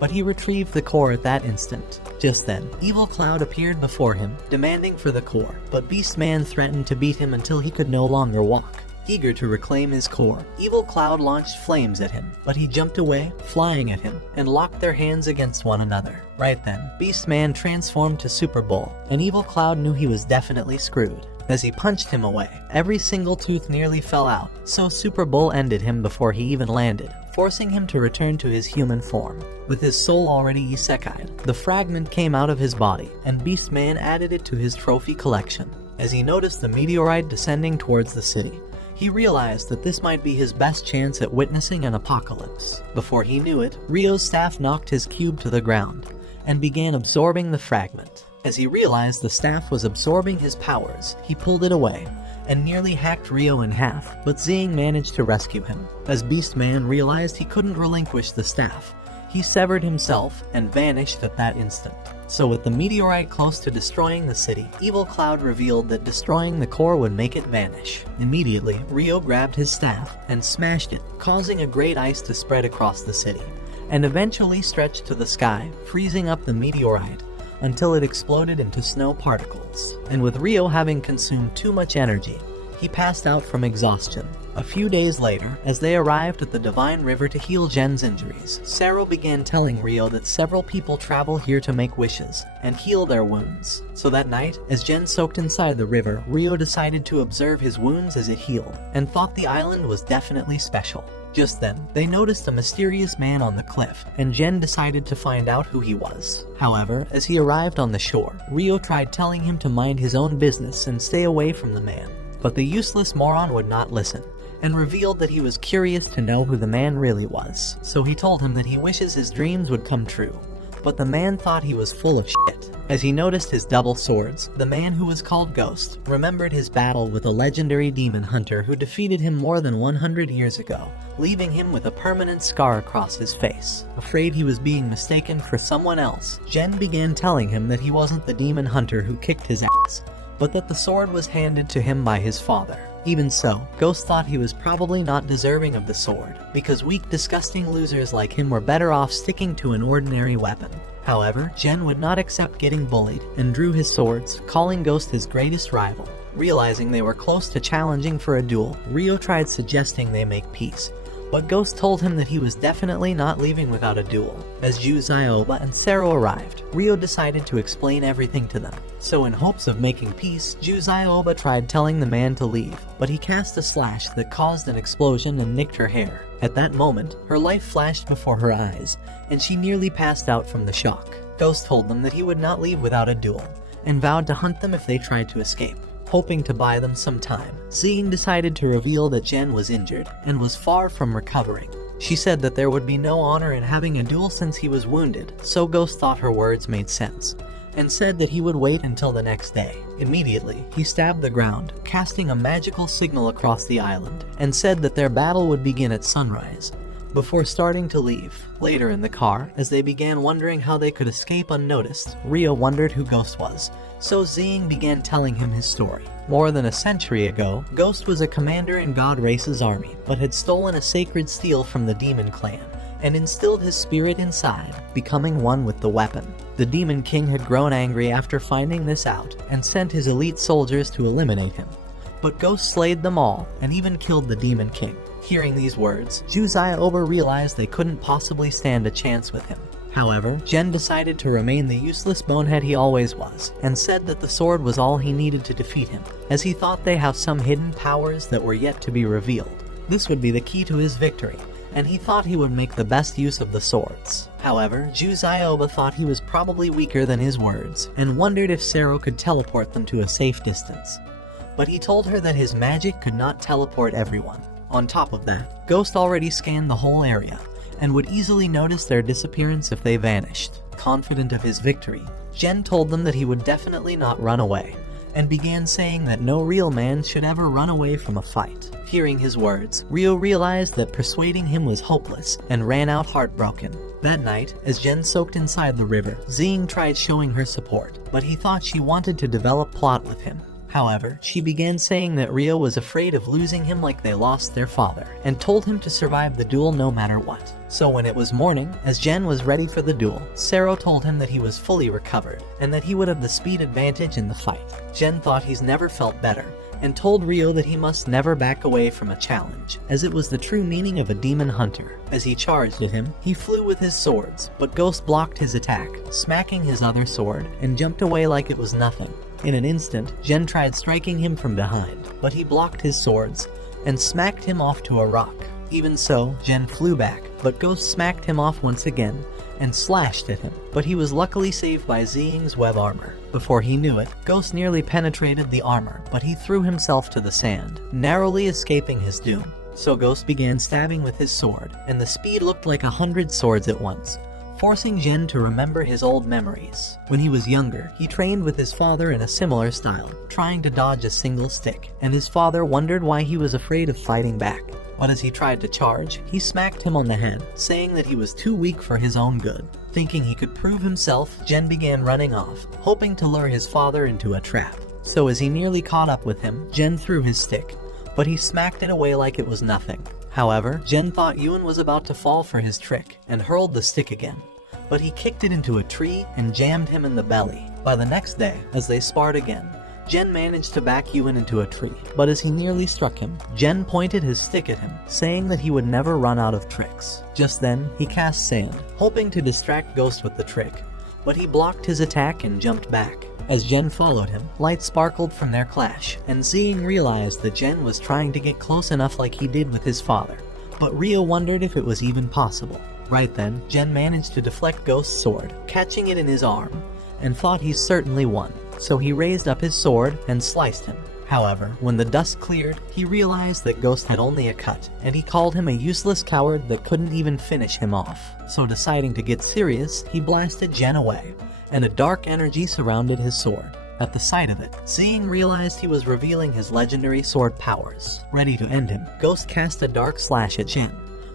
but he retrieved the core at that instant. Just then, Evil Cloud appeared before him, demanding for the core, but Beastman threatened to beat him until he could no longer walk. Eager to reclaim his core, Evil Cloud launched flames at him, but he jumped away, flying at him, and locked their hands against one another. Right then, Beastman transformed to Super Bull, and Evil Cloud knew he was definitely screwed. As he punched him away, every single tooth nearly fell out, so Super Bull ended him before he even landed, forcing him to return to his human form. With his soul already isekai'd, the fragment came out of his body, and Beastman added it to his trophy collection. As he noticed the meteorite descending towards the city, he realized that this might be his best chance at witnessing an apocalypse. Before he knew it, Rio's staff knocked his cube to the ground, and began absorbing the fragment. As he realized the staff was absorbing his powers, he pulled it away, and nearly hacked Rio in half, but Zing managed to rescue him. As Beastman realized he couldn't relinquish the staff, he severed himself and vanished at that instant. So with the meteorite close to destroying the city, Evil Cloud revealed that destroying the core would make it vanish. Immediately, Rio grabbed his staff and smashed it, causing a great ice to spread across the city, and eventually stretched to the sky, freezing up the meteorite until it exploded into snow particles. And with Rio having consumed too much energy, he passed out from exhaustion. A few days later, as they arrived at the Divine River to heal Jen's injuries, Sero began telling Rio that several people travel here to make wishes and heal their wounds. So that night, as Jen soaked inside the river, Rio decided to observe his wounds as it healed, and thought the island was definitely special. Just then, they noticed a mysterious man on the cliff, and Jen decided to find out who he was. However, as he arrived on the shore, Rio tried telling him to mind his own business and stay away from the man. But the useless moron would not listen, and revealed that he was curious to know who the man really was. So he told him that he wishes his dreams would come true. But the man thought he was full of shit. As he noticed his double swords, the man who was called Ghost remembered his battle with a legendary demon hunter who defeated him more than 100 years ago, leaving him with a permanent scar across his face. Afraid he was being mistaken for someone else, Jen began telling him that he wasn't the demon hunter who kicked his ass, but that the sword was handed to him by his father. Even so, Ghost thought he was probably not deserving of the sword, because weak, disgusting losers like him were better off sticking to an ordinary weapon. However, Jen would not accept getting bullied, and drew his swords, calling Ghost his greatest rival. Realizing they were close to challenging for a duel, Rio tried suggesting they make peace, but Ghost told him that he was definitely not leaving without a duel. As Ju Zioba and Sero arrived, Rio decided to explain everything to them. So in hopes of making peace, Ju Zioba tried telling the man to leave, but he cast a slash that caused an explosion and nicked her hair. At that moment, her life flashed before her eyes, and she nearly passed out from the shock. Ghost told them that he would not leave without a duel, and vowed to hunt them if they tried to escape. Hoping to buy them some time, Zing decided to reveal that Jen was injured and was far from recovering. She said that there would be no honor in having a duel since he was wounded, so Ghost thought her words made sense, and said that he would wait until the next day. Immediately, he stabbed the ground, casting a magical signal across the island, and said that their battle would begin at sunrise. before starting to leave. Later in the car, as they began wondering how they could escape unnoticed, Rio wondered who Ghost was, so Zing began telling him his story. More than a century ago, Ghost was a commander in God Race's army, but had stolen a sacred steel from the Demon Clan, and instilled his spirit inside, becoming one with the weapon. The Demon King had grown angry after finding this out, and sent his elite soldiers to eliminate him. But Ghost slayed them all, and even killed the Demon King. Hearing these words, Juzai Oba realized they couldn't possibly stand a chance with him. However, Gen decided to remain the useless bonehead he always was, and said that the sword was all he needed to defeat him, as he thought they have some hidden powers that were yet to be revealed. This would be the key to his victory, and he thought he would make the best use of the swords. However, Juzai Oba thought he was probably weaker than his words, and wondered if Sero could teleport them to a safe distance. But he told her that his magic could not teleport everyone. On top of that, Ghost already scanned the whole area, and would easily notice their disappearance if they vanished. Confident of his victory, Gen told them that he would definitely not run away, and began saying that no real man should ever run away from a fight. Hearing his words, Rio realized that persuading him was hopeless, and ran out heartbroken. That night, as Gen soaked inside the river, Zing tried showing her support, but he thought she wanted to develop plot with him. However, she began saying that Rio was afraid of losing him like they lost their father, and told him to survive the duel no matter what. So when it was morning, as Gen was ready for the duel, Sero told him that he was fully recovered, and that he would have the speed advantage in the fight. Gen thought he's never felt better, and told Rio that he must never back away from a challenge, as it was the true meaning of a demon hunter. As he charged at him, he flew with his swords, but Ghost blocked his attack, smacking his other sword, and jumped away like it was nothing. In an instant, Gen tried striking him from behind, but he blocked his swords, and smacked him off to a rock. Even so, Gen flew back, but Ghost smacked him off once again, and slashed at him, but he was luckily saved by Zing's web armor. Before he knew it, Ghost nearly penetrated the armor, but he threw himself to the sand, narrowly escaping his doom. So Ghost began stabbing with his sword, and the speed looked like 100 swords at once, forcing Gen to remember his old memories. When he was younger, he trained with his father in a similar style, trying to dodge a single stick, and his father wondered why he was afraid of fighting back. But as he tried to charge, he smacked him on the head, saying that he was too weak for his own good. Thinking he could prove himself, Gen began running off, hoping to lure his father into a trap. So as he nearly caught up with him, Gen threw his stick, but he smacked it away like it was nothing. However, Gen thought Yuen was about to fall for his trick, and hurled the stick again, but he kicked it into a tree and jammed him in the belly. By the next day, as they sparred again, Gen managed to back Yuen into a tree, but as he nearly struck him, Gen pointed his stick at him, saying that he would never run out of tricks. Just then, he cast sand, hoping to distract Ghost with the trick, but he blocked his attack and jumped back. As Gen followed him, light sparkled from their clash, and Zing realized that Gen was trying to get close enough like he did with his father, but Rio wondered if it was even possible. Right then, Gen managed to deflect Ghost's sword, catching it in his arm, and thought he certainly won, so he raised up his sword and sliced him. However, when the dust cleared, he realized that Ghost had only a cut, and he called him a useless coward that couldn't even finish him off. So deciding to get serious, he blasted Gen away, and a dark energy surrounded his sword. At the sight of it, Zing realized he was revealing his legendary sword powers. Ready to end him, Ghost cast a dark slash at Gen,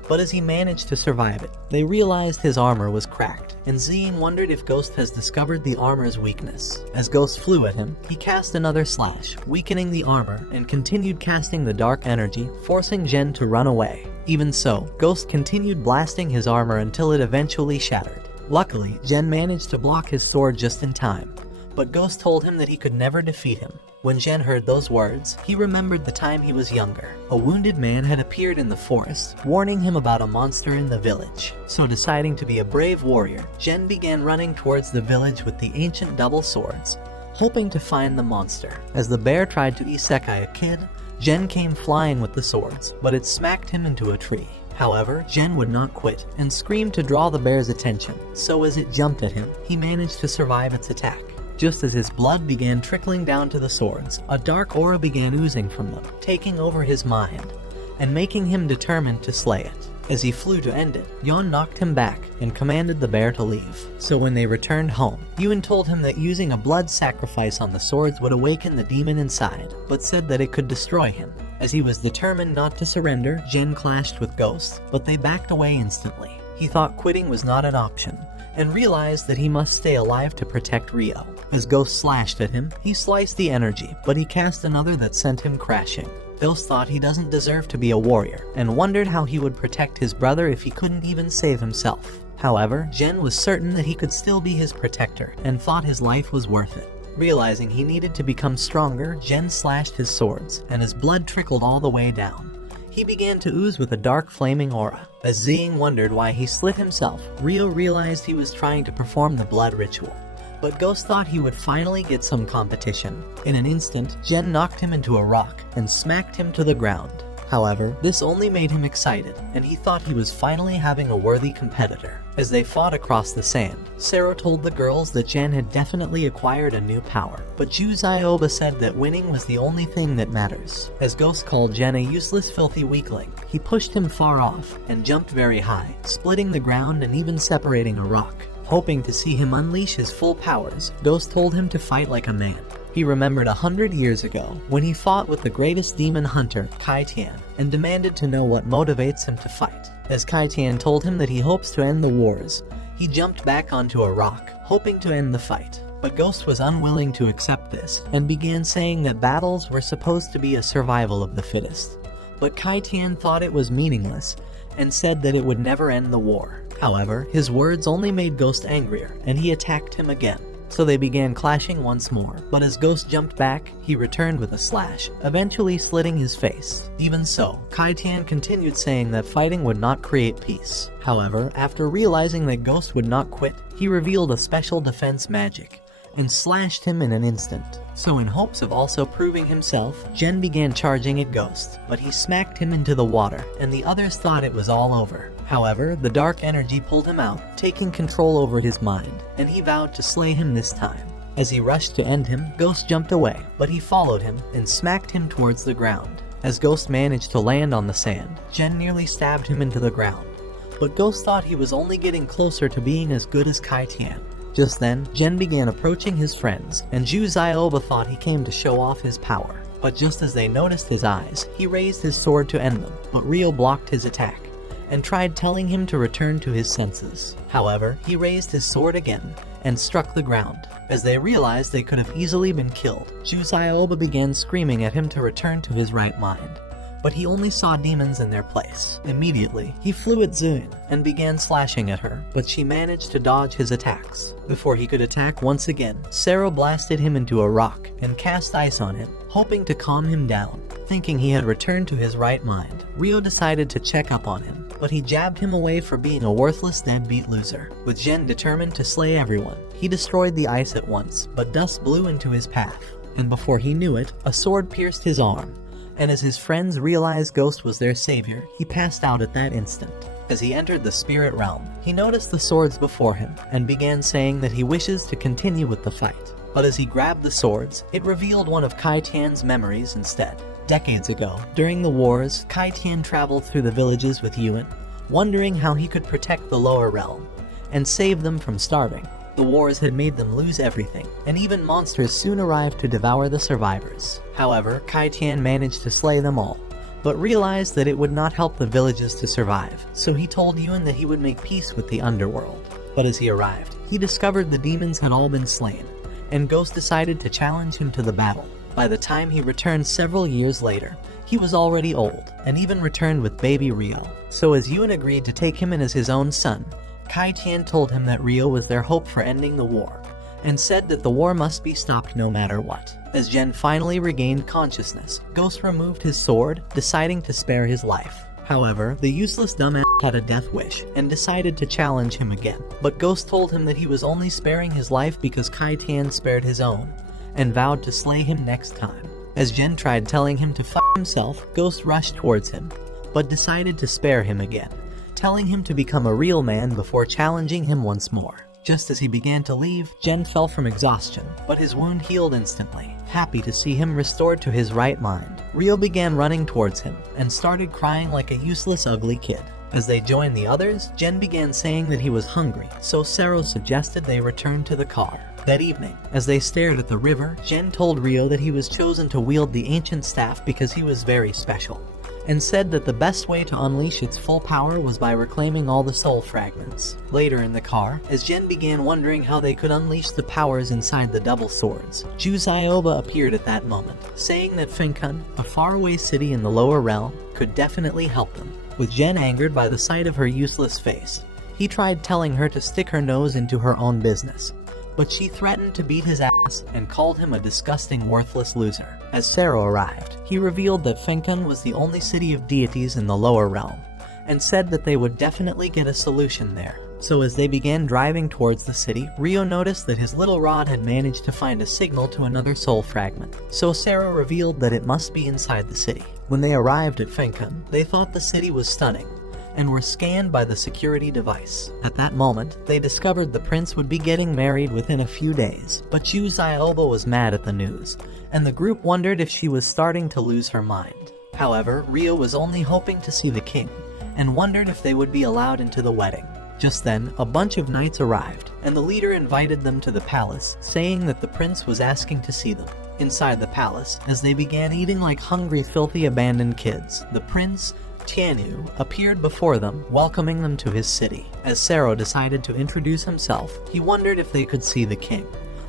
but as he managed to survive it, they realized his armor was cracked, and Zing wondered if Ghost has discovered the armor's weakness. As Ghost flew at him, he cast another slash, weakening the armor, and continued casting the dark energy, forcing Gen to run away. Even so, Ghost continued blasting his armor until it eventually shattered. Luckily, Gen managed to block his sword just in time, but Ghost told him that he could never defeat him. When Gen heard those words, he remembered the time he was younger. A wounded man had appeared in the forest, warning him about a monster in the village. So deciding to be a brave warrior, Gen began running towards the village with the ancient double swords, hoping to find the monster. As the bear tried to isekai a kid, Gen came flying with the swords, but it smacked him into a tree. However, Gen would not quit, and screamed to draw the bear's attention, so as it jumped at him, he managed to survive its attack. Just as his blood began trickling down to the swords, a dark aura began oozing from them, taking over his mind, and making him determined to slay it. As he flew to end it, Yon knocked him back and commanded the bear to leave. So when they returned home, Yuen told him that using a blood sacrifice on the swords would awaken the demon inside, but said that it could destroy him. As he was determined not to surrender, Jen clashed with Ghost, but they backed away instantly. He thought quitting was not an option, and realized that he must stay alive to protect Rio. As Ghost slashed at him, he sliced the energy, but he cast another that sent him crashing. Ghost thought he doesn't deserve to be a warrior, and wondered how he would protect his brother if he couldn't even save himself. However, Jen was certain that he could still be his protector, and thought his life was worth it. Realizing he needed to become stronger, Jen slashed his swords, and his blood trickled all the way down. He began to ooze with a dark flaming aura. As Zing wondered why he slit himself, Rio realized he was trying to perform the blood ritual. But Ghost thought he would finally get some competition. In an instant, Jen knocked him into a rock and smacked him to the ground. However, this only made him excited, and he thought he was finally having a worthy competitor. As they fought across the sand, Sero told the girls that Jen had definitely acquired a new power, but Juzioba said that winning was the only thing that matters. As Ghost called Jen a useless filthy weakling, he pushed him far off and jumped very high, splitting the ground and even separating a rock. Hoping to see him unleash his full powers, Ghost told him to fight like a man. He remembered 100 years ago, when he fought with the greatest demon hunter, Kai Tian, and demanded to know what motivates him to fight. As Kai Tian told him that he hopes to end the wars, he jumped back onto a rock, hoping to end the fight. But Ghost was unwilling to accept this, and began saying that battles were supposed to be a survival of the fittest. But Kai Tian thought it was meaningless, and said that it would never end the war. However, his words only made Ghost angrier, and he attacked him again. So they began clashing once more, but as Ghost jumped back, he returned with a slash, eventually slitting his face. Even so, Kai Tian continued saying that fighting would not create peace. However, after realizing that Ghost would not quit, he revealed a special defense magic, and slashed him in an instant. So in hopes of also proving himself, Jen began charging at Ghost, but he smacked him into the water, and the others thought it was all over. However, the dark energy pulled him out, taking control over his mind, and he vowed to slay him this time. As he rushed to end him, Ghost jumped away, but he followed him and smacked him towards the ground. As Ghost managed to land on the sand, Jen nearly stabbed him into the ground. But Ghost thought he was only getting closer to being as good as Kai Tian. Just then, Jen began approaching his friends, and Juzioba thought he came to show off his power. But just as they noticed his eyes, he raised his sword to end them, but Rio blocked his attack, and tried telling him to return to his senses. However, he raised his sword again, and struck the ground. As they realized they could have easily been killed, Juzioba began screaming at him to return to his right mind. But he only saw demons in their place. Immediately, he flew at Zun and began slashing at her, but she managed to dodge his attacks. Before he could attack once again, Sero blasted him into a rock and cast ice on him, hoping to calm him down. Thinking he had returned to his right mind, Rio decided to check up on him, but he jabbed him away for being a worthless deadbeat loser. With Jen determined to slay everyone, he destroyed the ice at once, but dust blew into his path, and before he knew it, a sword pierced his arm. And as his friends realized Ghost was their savior, he passed out at that instant. As he entered the spirit realm, he noticed the swords before him, and began saying that he wishes to continue with the fight. But as he grabbed the swords, it revealed one of Kai Tian's memories instead. Decades ago, during the wars, Kai Tian traveled through the villages with Yuan, wondering how he could protect the lower realm, and save them from starving. The wars had made them lose everything, and even monsters soon arrived to devour the survivors. However, Kai Tian managed to slay them all, but realized that it would not help the villages to survive, so he told Yuan that he would make peace with the underworld. But as he arrived, he discovered the demons had all been slain, and Ghost decided to challenge him to the battle. By the time he returned several years later, he was already old, and even returned with baby Rio. So as Yuan agreed to take him in as his own son, Kai Tian told him that Rio was their hope for ending the war, and said that the war must be stopped no matter what. As Jen finally regained consciousness, Ghost removed his sword, deciding to spare his life. However, the useless dumbass had a death wish, and decided to challenge him again. But Ghost told him that he was only sparing his life because Kai Tian spared his own, and vowed to slay him next time. As Jen tried telling him to fight himself, Ghost rushed towards him, but decided to spare him again, telling him to become a real man before challenging him once more. Just as he began to leave, Jen fell from exhaustion, but his wound healed instantly. Happy to see him restored to his right mind, Rio began running towards him, and started crying like a useless ugly kid. As they joined the others, Jen began saying that he was hungry, so Sero suggested they return to the car. That evening, as they stared at the river, Jen told Ryo that he was chosen to wield the ancient staff because he was very special, and said that the best way to unleash its full power was by reclaiming all the soul fragments. Later in the car, as Jen began wondering how they could unleash the powers inside the double swords, Juzaioba appeared at that moment, saying that Fenkun, a faraway city in the lower realm, could definitely help them. With Jen angered by the sight of her useless face, he tried telling her to stick her nose into her own business, but she threatened to beat his ass and called him a disgusting, worthless loser. As Sero arrived, he revealed that Fenkun was the only city of deities in the lower realm, and said that they would definitely get a solution there. So as they began driving towards the city, Ryo noticed that his little rod had managed to find a signal to another soul fragment, so Sero revealed that it must be inside the city. When they arrived at Fenkun, they thought the city was stunning, and were scanned by the security device. At that moment, they discovered the prince would be getting married within a few days, but Juzaioba was mad at the news, and the group wondered if she was starting to lose her mind. However, Ryo was only hoping to see the king, and wondered if they would be allowed into the wedding. Just then, a bunch of knights arrived, and the leader invited them to the palace, saying that the prince was asking to see them. Inside the palace, as they began eating like hungry, filthy, abandoned kids, the prince, Tianyu, appeared before them, welcoming them to his city. As Sero decided to introduce himself, he wondered if they could see the king,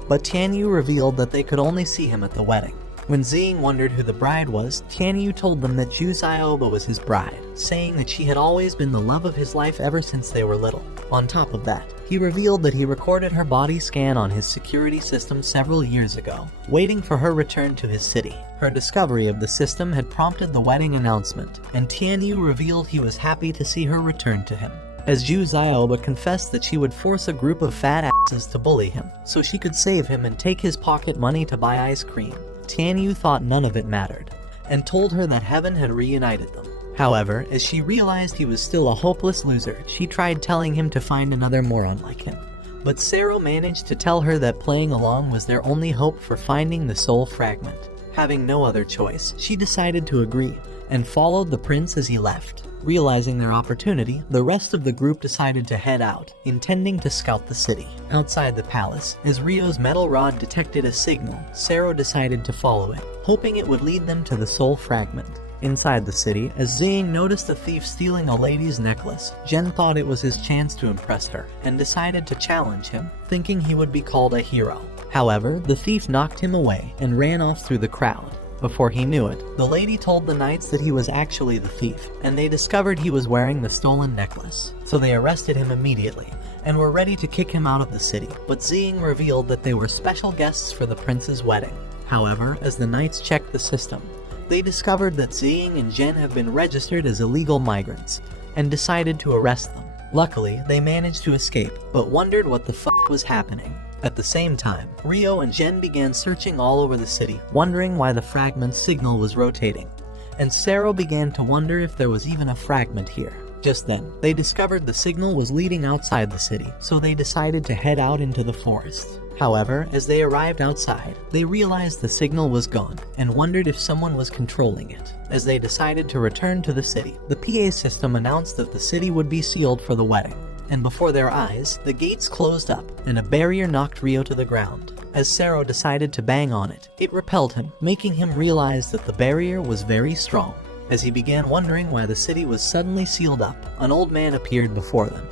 but Tianyu revealed that they could only see him at the wedding. When Zing wondered who the bride was, Tianyu told them that Juzaioba was his bride, saying that she had always been the love of his life ever since they were little. On top of that, he revealed that he recorded her body scan on his security system several years ago, waiting for her return to his city. Her discovery of the system had prompted the wedding announcement, and Tianyu revealed he was happy to see her return to him. As Juzaioba confessed that she would force a group of fat asses to bully him, so she could save him and take his pocket money to buy ice cream. Tianyu thought none of it mattered, and told her that heaven had reunited them. However, as she realized he was still a hopeless loser, she tried telling him to find another moron like him. But Sero managed to tell her that playing along was their only hope for finding the soul fragment. Having no other choice, she decided to agree, and followed the prince as he left. Realizing their opportunity, the rest of the group decided to head out, intending to scout the city. Outside the palace, as Ryo's metal rod detected a signal, Sero decided to follow it, hoping it would lead them to the soul fragment. Inside the city, as Zing noticed a thief stealing a lady's necklace, Jen thought it was his chance to impress her, and decided to challenge him, thinking he would be called a hero. However, the thief knocked him away, and ran off through the crowd. Before he knew it, the lady told the knights that he was actually the thief, and they discovered he was wearing the stolen necklace. So they arrested him immediately, and were ready to kick him out of the city, but Zing revealed that they were special guests for the prince's wedding. However, as the knights checked the system, they discovered that Zing and Jen have been registered as illegal migrants, and decided to arrest them. Luckily, they managed to escape, but wondered what the fuck was happening. At the same time, Ryo and Jen began searching all over the city, wondering why the fragment's signal was rotating, and Sero began to wonder if there was even a fragment here. Just then, they discovered the signal was leading outside the city, so they decided to head out into the forest. However, as they arrived outside, they realized the signal was gone, and wondered if someone was controlling it. As they decided to return to the city, the PA system announced that the city would be sealed for the wedding. And before their eyes, the gates closed up, and a barrier knocked Ryo to the ground. As Sero decided to bang on it, it repelled him, making him realize that the barrier was very strong. As he began wondering why the city was suddenly sealed up, an old man appeared before them,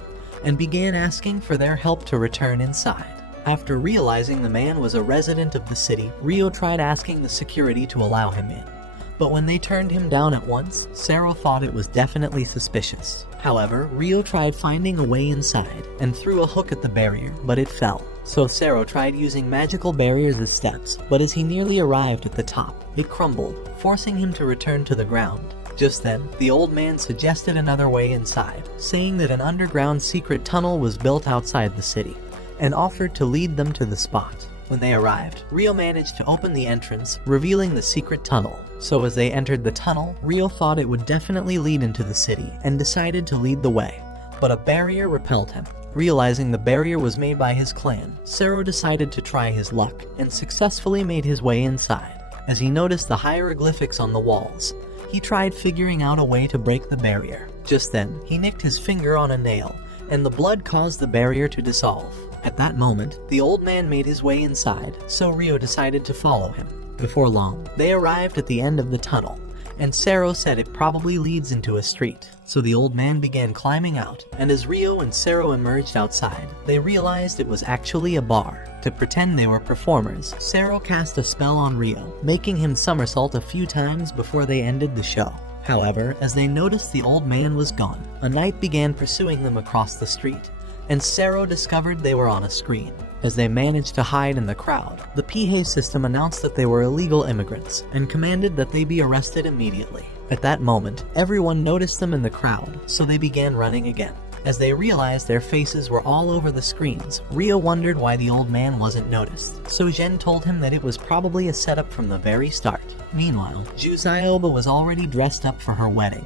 and began asking for their help to return inside. After realizing the man was a resident of the city, Ryo tried asking the security to allow him in. But when they turned him down at once, Sero thought it was definitely suspicious. However, Ryo tried finding a way inside, and threw a hook at the barrier, but it fell. So Sero tried using magical barriers as steps, but as he nearly arrived at the top, it crumbled, forcing him to return to the ground. Just then, the old man suggested another way inside, saying that an underground secret tunnel was built outside the city, and offered to lead them to the spot. When they arrived, Ryo managed to open the entrance, revealing the secret tunnel. So as they entered the tunnel, Ryo thought it would definitely lead into the city, and decided to lead the way. But a barrier repelled him. Realizing the barrier was made by his clan, Sero decided to try his luck, and successfully made his way inside. As he noticed the hieroglyphics on the walls, he tried figuring out a way to break the barrier. Just then, he nicked his finger on a nail, and the blood caused the barrier to dissolve. At that moment, the old man made his way inside, so Rio decided to follow him. Before long, they arrived at the end of the tunnel, and Sero said it probably leads into a street. So the old man began climbing out, and as Rio and Sero emerged outside, they realized it was actually a bar. To pretend they were performers, Sero cast a spell on Rio, making him somersault a few times before they ended the show. However, as they noticed the old man was gone, a knight began pursuing them across the street, and Sero discovered they were on a screen. As they managed to hide in the crowd, the PA system announced that they were illegal immigrants and commanded that they be arrested immediately. At that moment, everyone noticed them in the crowd, so they began running again. As they realized their faces were all over the screens, Rio wondered why the old man wasn't noticed, so Jen told him that it was probably a setup from the very start. Meanwhile, Juzaioba was already dressed up for her wedding,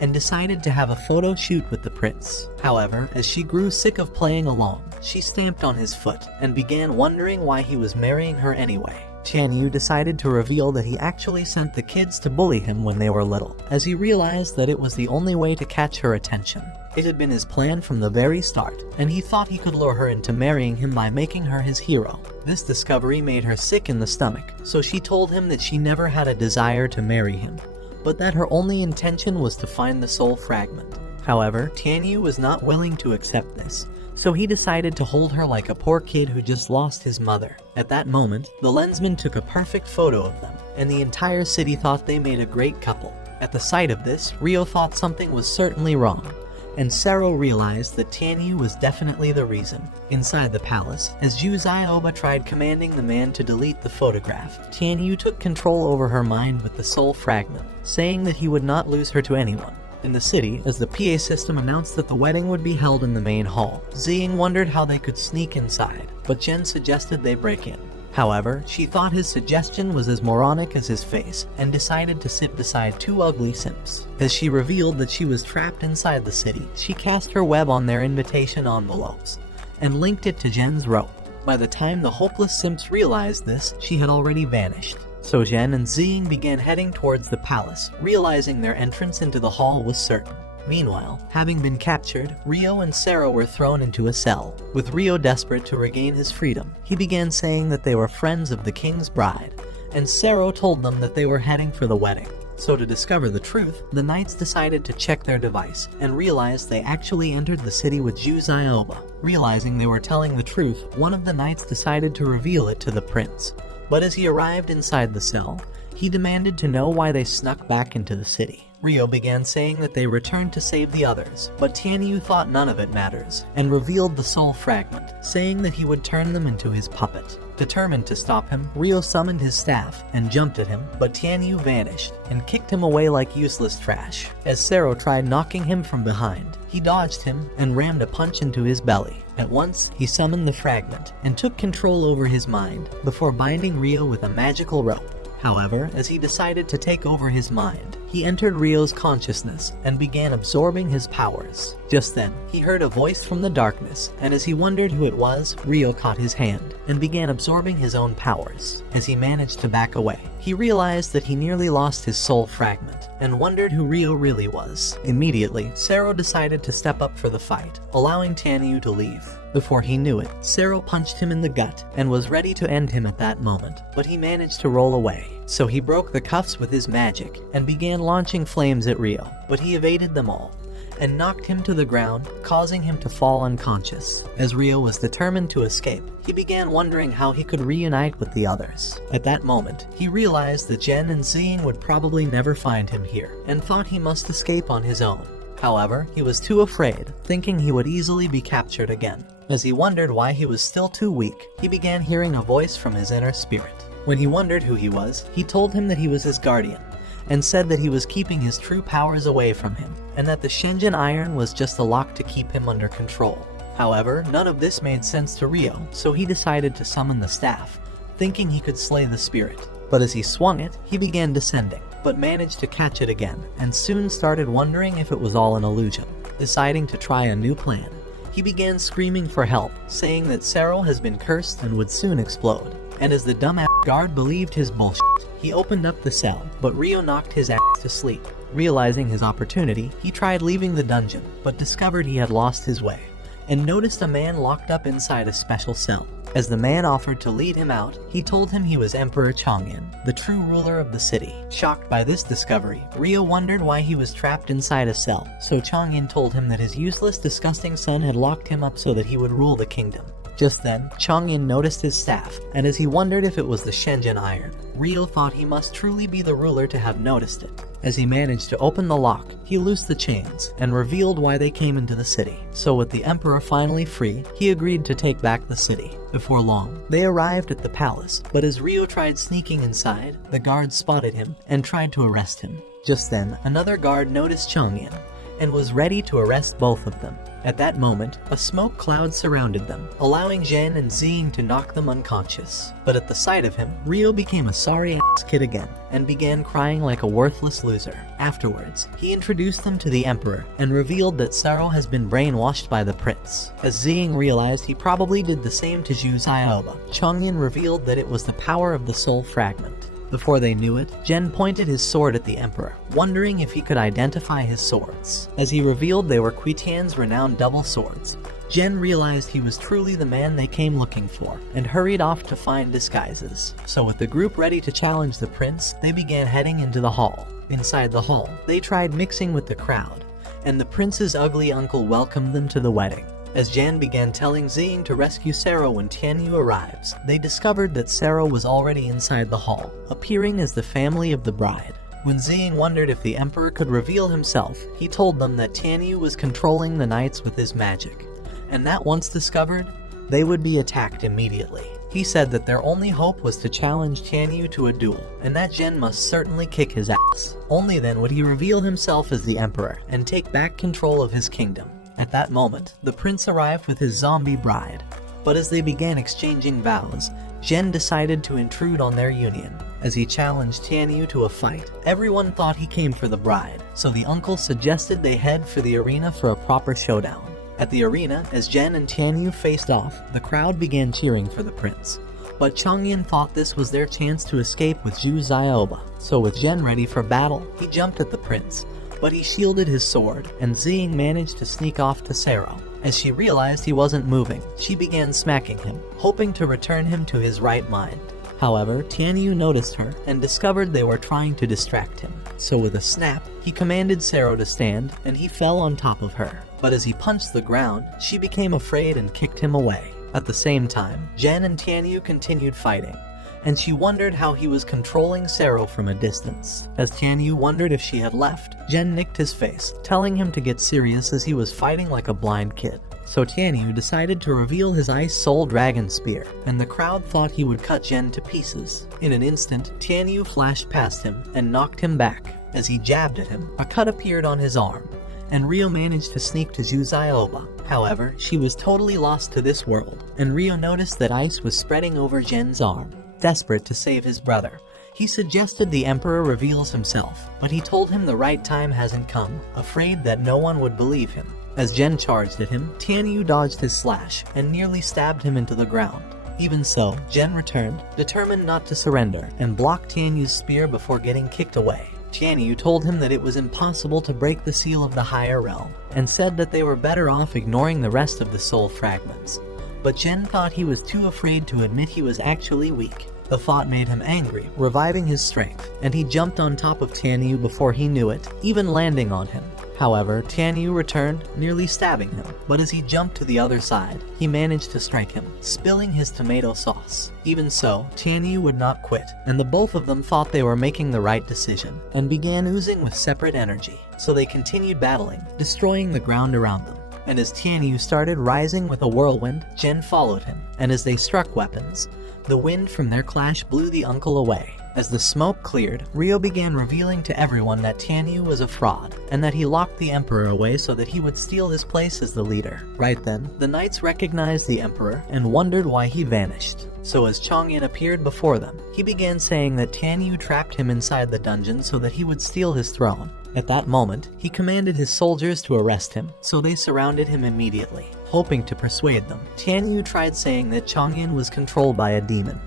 and decided to have a photo shoot with the prince. However, as she grew sick of playing along, she stamped on his foot and began wondering why he was marrying her anyway. Chanyu decided to reveal that he actually sent the kids to bully him when they were little, as he realized that it was the only way to catch her attention. It had been his plan from the very start, and he thought he could lure her into marrying him by making her his hero. This discovery made her sick in the stomach, so she told him that she never had a desire to marry him, but that her only intention was to find the soul fragment. However, Tianyu was not willing to accept this, so he decided to hold her like a poor kid who just lost his mother. At that moment, the lensman took a perfect photo of them, and the entire city thought they made a great couple. At the sight of this, Rio thought something was certainly wrong, and Sero realized that Tianyu was definitely the reason. Inside the palace, as Juzaioba tried commanding the man to delete the photograph, Tianyu took control over her mind with the soul fragment, saying that he would not lose her to anyone. In the city, as the PA system announced that the wedding would be held in the main hall, Ziying wondered how they could sneak inside, but Jen suggested they break in. However, she thought his suggestion was as moronic as his face, and decided to sit beside two ugly simps. As she revealed that she was trapped inside the city, she cast her web on their invitation envelopes, and linked it to Jen's rope. By the time the hopeless simps realized this, she had already vanished. So Jen and Ziying began heading towards the palace, realizing their entrance into the hall was certain. Meanwhile, having been captured, Rio and Sero were thrown into a cell. With Rio desperate to regain his freedom, he began saying that they were friends of the king's bride, and Sero told them that they were heading for the wedding. So to discover the truth, the knights decided to check their device, and realized they actually entered the city with Juzaioba. Realizing they were telling the truth, one of the knights decided to reveal it to the prince. But as he arrived inside the cell, he demanded to know why they snuck back into the city. Rio began saying that they returned to save the others, but Tianyu thought none of it matters, and revealed the soul fragment, saying that he would turn them into his puppet. Determined to stop him, Rio summoned his staff and jumped at him, but Tianyu vanished and kicked him away like useless trash. As Sero tried knocking him from behind, he dodged him and rammed a punch into his belly. At once, he summoned the fragment and took control over his mind before binding Rio with a magical rope. However, as he decided to take over his mind, he entered Rio's consciousness and began absorbing his powers. Just then, he heard a voice from the darkness, and as he wondered who it was, Rio caught his hand and began absorbing his own powers. As he managed to back away, he realized that he nearly lost his soul fragment and wondered who Rio really was. Immediately, Sero decided to step up for the fight, allowing Tianyu to leave. Before he knew it, Sero punched him in the gut and was ready to end him at that moment, but he managed to roll away. So he broke the cuffs with his magic and began launching flames at Rio, but he evaded them all and knocked him to the ground, causing him to fall unconscious. As Rio was determined to escape, he began wondering how he could reunite with the others. At that moment, he realized that Jen and Ziying would probably never find him here, and thought he must escape on his own. However, he was too afraid, thinking he would easily be captured again. As he wondered why he was still too weak, he began hearing a voice from his inner spirit. When he wondered who he was, he told him that he was his guardian, and said that he was keeping his true powers away from him, and that the Shenzhen Iron was just a lock to keep him under control. However, none of this made sense to Rio, so he decided to summon the staff, thinking he could slay the spirit. But as he swung it, he began descending, but managed to catch it again, and soon started wondering if it was all an illusion. Deciding to try a new plan, he began screaming for help, saying that Sero has been cursed and would soon explode. And as the dumbass guard believed his bullshit, he opened up the cell, but Rio knocked his ass to sleep. Realizing his opportunity, he tried leaving the dungeon, but discovered he had lost his way, and noticed a man locked up inside a special cell. As the man offered to lead him out, he told him he was Emperor Chang'an, the true ruler of the city. Shocked by this discovery, Ryo wondered why he was trapped inside a cell, so Chang'an told him that his useless, disgusting son had locked him up so that he would rule the kingdom. Just then, Chang'an noticed his staff, and as he wondered if it was the Shenzhen iron, Ryo thought he must truly be the ruler to have noticed it. As he managed to open the lock, he loosed the chains, and revealed why they came into the city. So with the emperor finally free, he agreed to take back the city. Before long, they arrived at the palace, but as Ryo tried sneaking inside, the guards spotted him and tried to arrest him. Just then, another guard noticed Chang'an, and was ready to arrest both of them. At that moment, a smoke cloud surrounded them, allowing Zhen and Xing to knock them unconscious. But at the sight of him, Ryo became a sorry-ass kid again, and began crying like a worthless loser. Afterwards, he introduced them to the Emperor, and revealed that Sero has been brainwashed by the prince. As Xing realized he probably did the same to Zhu Zioba, Chang'an revealed that it was the power of the soul fragment. Before they knew it, Zhen pointed his sword at the Emperor, wondering if he could identify his swords. As he revealed they were Quitian's renowned double swords, Zhen realized he was truly the man they came looking for, and hurried off to find disguises. So with the group ready to challenge the prince, they began heading into the hall. Inside the hall, they tried mixing with the crowd, and the prince's ugly uncle welcomed them to the wedding. As Zhen began telling Xing to rescue Sero when Tianyu arrives, they discovered that Sero was already inside the hall, appearing as the family of the bride. When Xing wondered if the emperor could reveal himself, he told them that Tianyu was controlling the knights with his magic, and that once discovered, they would be attacked immediately. He said that their only hope was to challenge Tianyu to a duel, and that Zhen must certainly kick his ass. Only then would he reveal himself as the emperor, and take back control of his kingdom. At that moment, the prince arrived with his zombie bride, but as they began exchanging vows, Zhen decided to intrude on their union. As he challenged Tianyu to a fight, everyone thought he came for the bride, so the uncle suggested they head for the arena for a proper showdown. At the arena, as Zhen and Tianyu faced off, the crowd began cheering for the prince. But Chang'an thought this was their chance to escape with Zhu Zioba, so with Zhen ready for battle, he jumped at the prince. But he shielded his sword, and Xing managed to sneak off to Sero. As she realized he wasn't moving, she began smacking him, hoping to return him to his right mind. However, Tianyu noticed her and discovered they were trying to distract him. So with a snap, he commanded Sero to stand, and he fell on top of her. But as he punched the ground, she became afraid and kicked him away. At the same time, Zhen and Tianyu continued fighting, and she wondered how he was controlling Sero from a distance. As Tianyu wondered if she had left, Zhen nicked his face, telling him to get serious as he was fighting like a blind kid. So Tianyu decided to reveal his Ice Soul Dragon Spear, and the crowd thought he would cut Zhen to pieces. In an instant, Tianyu flashed past him and knocked him back. As he jabbed at him, a cut appeared on his arm, and Ryo managed to sneak to Zhu Zioba. However, she was totally lost to this world, and Ryo noticed that ice was spreading over Zhen's arm. Desperate to save his brother, he suggested the emperor reveals himself, but he told him the right time hasn't come, afraid that no one would believe him. As Zhen charged at him, Tianyu dodged his slash and nearly stabbed him into the ground. Even so, Zhen returned, determined not to surrender, and blocked Tianyu's spear before getting kicked away. Tianyu told him that it was impossible to break the seal of the higher realm, and said that they were better off ignoring the rest of the soul fragments. But Zhen thought he was too afraid to admit he was actually weak. The thought made him angry, reviving his strength, and he jumped on top of Tianyu before he knew it, even landing on him. However, Tianyu returned, nearly stabbing him, but as he jumped to the other side, he managed to strike him, spilling his tomato sauce. Even so, Tianyu would not quit, and the both of them thought they were making the right decision, and began oozing with separate energy. So they continued battling, destroying the ground around them. And as Tianyu started rising with a whirlwind, Zhen followed him, and as they struck weapons, the wind from their clash blew the uncle away. As the smoke cleared, Ryo began revealing to everyone that Tianyu was a fraud, and that he locked the emperor away so that he would steal his place as the leader. Right then, the knights recognized the emperor and wondered why he vanished. So as Chang'an appeared before them, he began saying that Tianyu trapped him inside the dungeon so that he would steal his throne. At that moment, he commanded his soldiers to arrest him, so they surrounded him immediately. Hoping to persuade them, Tianyu tried saying that Chang'an was controlled by a demon.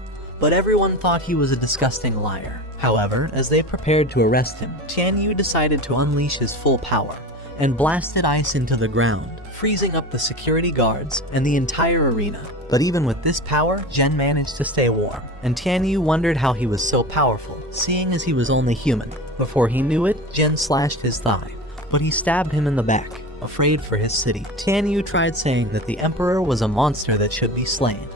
but everyone thought he was a disgusting liar. However, as they prepared to arrest him, Tianyu decided to unleash his full power and blasted ice into the ground, freezing up the security guards and the entire arena. But even with this power, Jen managed to stay warm, and Tianyu wondered how he was so powerful, seeing as he was only human. Before he knew it, Jen slashed his thigh, but he stabbed him in the back. Afraid for his city, Tianyu tried saying that the Emperor was a monster that should be slain.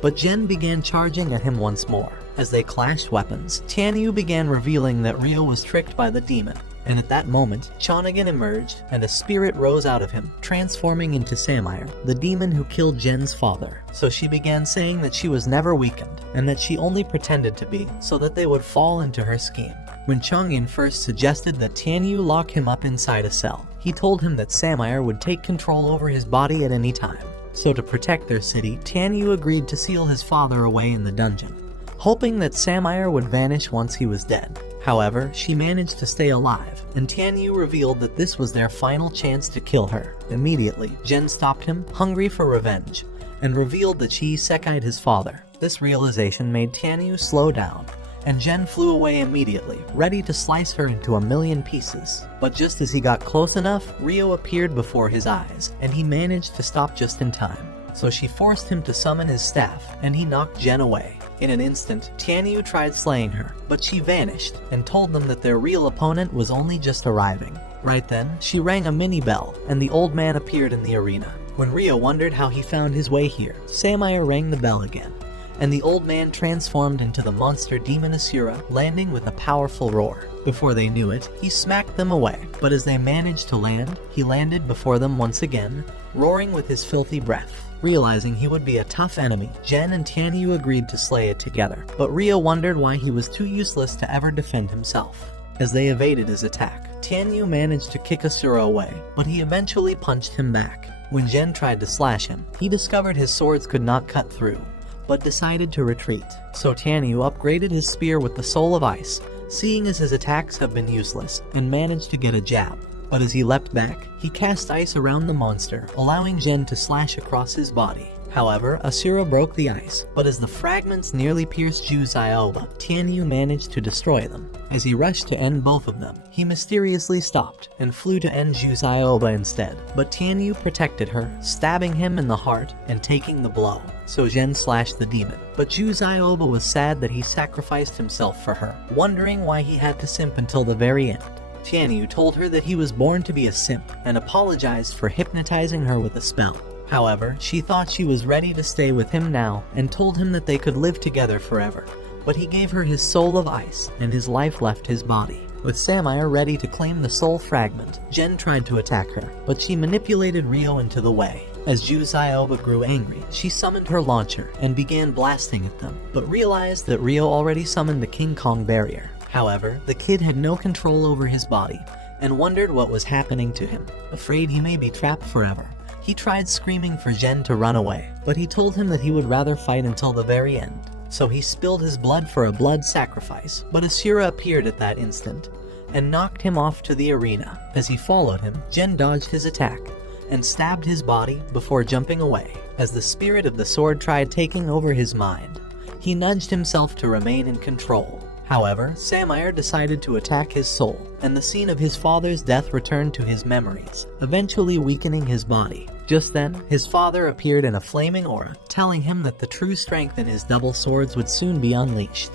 But Jen began charging at him once more. As they clashed weapons, Tianyu began revealing that Ryo was tricked by the demon. And at that moment, Chonagin emerged, and a spirit rose out of him, transforming into Samire, the demon who killed Jen's father. So she began saying that she was never weakened, and that she only pretended to be, so that they would fall into her scheme. When Chongyun first suggested that Tianyu lock him up inside a cell, he told him that Samire would take control over his body at any time. So to protect their city, Tianyu agreed to seal his father away in the dungeon, hoping that Samire would vanish once he was dead. However, she managed to stay alive, and Tianyu revealed that this was their final chance to kill her. Immediately, Jen stopped him, hungry for revenge, and revealed that she isekai'd his father. This realization made Tianyu slow down, and Jen flew away immediately, ready to slice her into a million pieces. But just as he got close enough, Ryo appeared before his eyes, and he managed to stop just in time. So she forced him to summon his staff, and he knocked Jen away. In an instant, Tianyu tried slaying her, but she vanished and told them that their real opponent was only just arriving. Right then, she rang a mini bell, and the old man appeared in the arena. When Ryo wondered how he found his way here, Samire rang the bell again, and the old man transformed into the monster demon Asura, landing with a powerful roar. Before they knew it, he smacked them away, but as they managed to land, he landed before them once again, roaring with his filthy breath. Realizing he would be a tough enemy, Jen and Tianyu agreed to slay it together, but Ryo wondered why he was too useless to ever defend himself. As they evaded his attack, Tianyu managed to kick Asura away, but he eventually punched him back. When Jen tried to slash him, he discovered his swords could not cut through, but decided to retreat. So Tianyu upgraded his spear with the Soul of Ice, seeing as his attacks have been useless, and managed to get a jab. But as he leapt back, he cast ice around the monster, allowing Jen to slash across his body. However, Asura broke the ice, but as the fragments nearly pierced Ju's Ioba, Tianyu managed to destroy them. As he rushed to end both of them, he mysteriously stopped and flew to end Ju's Ioba instead. But Tianyu protected her, stabbing him in the heart and taking the blow. So Jen slashed the demon, but Ju's Ioba was sad that he sacrificed himself for her, wondering why he had to simp until the very end. Tianyu told her that he was born to be a simp and apologized for hypnotizing her with a spell. However, she thought she was ready to stay with him now and told him that they could live together forever. But he gave her his soul of ice, and his life left his body. With Samire ready to claim the soul fragment, Jen tried to attack her, but she manipulated Ryo into the way. As Ju Ioba grew angry, she summoned her launcher and began blasting at them, but realized that Ryo already summoned the King Kong barrier. However, the kid had no control over his body, and wondered what was happening to him. Afraid he may be trapped forever, he tried screaming for Jen to run away, but he told him that he would rather fight until the very end. So he spilled his blood for a blood sacrifice, but Asura appeared at that instant, and knocked him off to the arena. As he followed him, Jen dodged his attack, and stabbed his body before jumping away. As the spirit of the sword tried taking over his mind, he nudged himself to remain in control. However, Samire decided to attack his soul, and the scene of his father's death returned to his memories, eventually weakening his body. Just then, his father appeared in a flaming aura, telling him that the true strength in his double swords would soon be unleashed,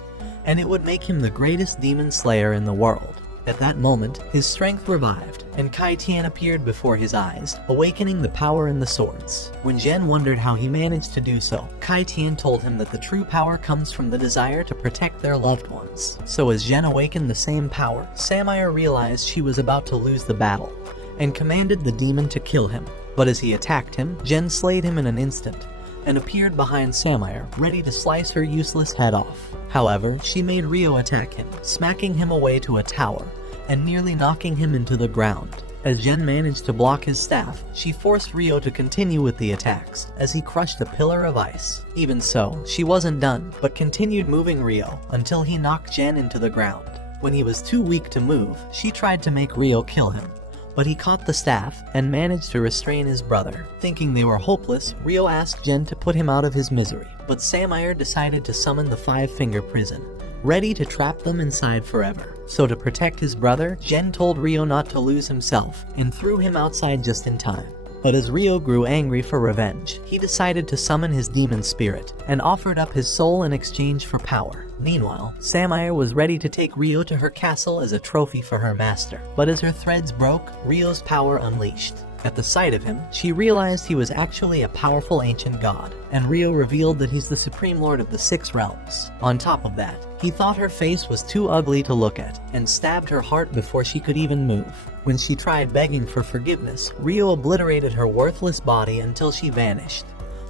and it would make him the greatest demon slayer in the world. At that moment, his strength revived, and Kai Tian appeared before his eyes, awakening the power in the swords. When Jen wondered how he managed to do so, Kai Tian told him that the true power comes from the desire to protect their loved ones. So as Jen awakened the same power, Samire realized she was about to lose the battle, and commanded the demon to kill him. But as he attacked him, Jen slayed him in an instant, and appeared behind Samire, ready to slice her useless head off. However, she made Ryo attack him, smacking him away to a tower, and nearly knocking him into the ground. As Jen managed to block his staff, she forced Ryo to continue with the attacks, as he crushed a pillar of ice. Even so, she wasn't done, but continued moving Ryo, until he knocked Jen into the ground. When he was too weak to move, she tried to make Ryo kill him, but he caught the staff and managed to restrain his brother. Thinking they were hopeless, Ryo asked Jen to put him out of his misery, but Samire decided to summon the Five-Finger Prison, ready to trap them inside forever. So to protect his brother, Jen told Ryo not to lose himself and threw him outside just in time. But as Ryo grew angry for revenge, he decided to summon his demon spirit and offered up his soul in exchange for power. Meanwhile, Samire was ready to take Ryo to her castle as a trophy for her master, but as her threads broke, Ryo's power unleashed. At the sight of him, she realized he was actually a powerful ancient god, and Ryo revealed that he's the Supreme Lord of the Six Realms. On top of that, he thought her face was too ugly to look at, and stabbed her heart before she could even move. When she tried begging for forgiveness, Ryo obliterated her worthless body until she vanished,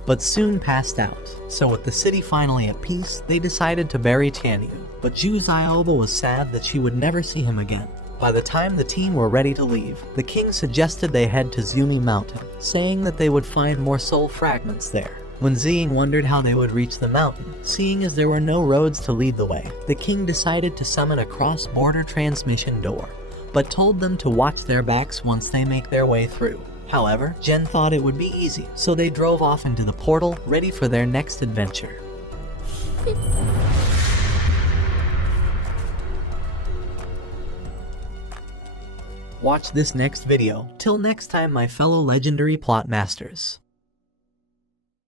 but soon passed out. So with the city finally at peace, they decided to bury Tianyu, but Ju Zioba was sad that she would never see him again. By the time the team were ready to leave, the king suggested they head to Zumi Mountain, saying that they would find more soul fragments there. When Ziying wondered how they would reach the mountain, seeing as there were no roads to lead the way, the king decided to summon a cross-border transmission door, but told them to watch their backs once they make their way through. However, Jen thought it would be easy, so they drove off into the portal, ready for their next adventure. Watch this next video. Till next time, my fellow legendary plot masters.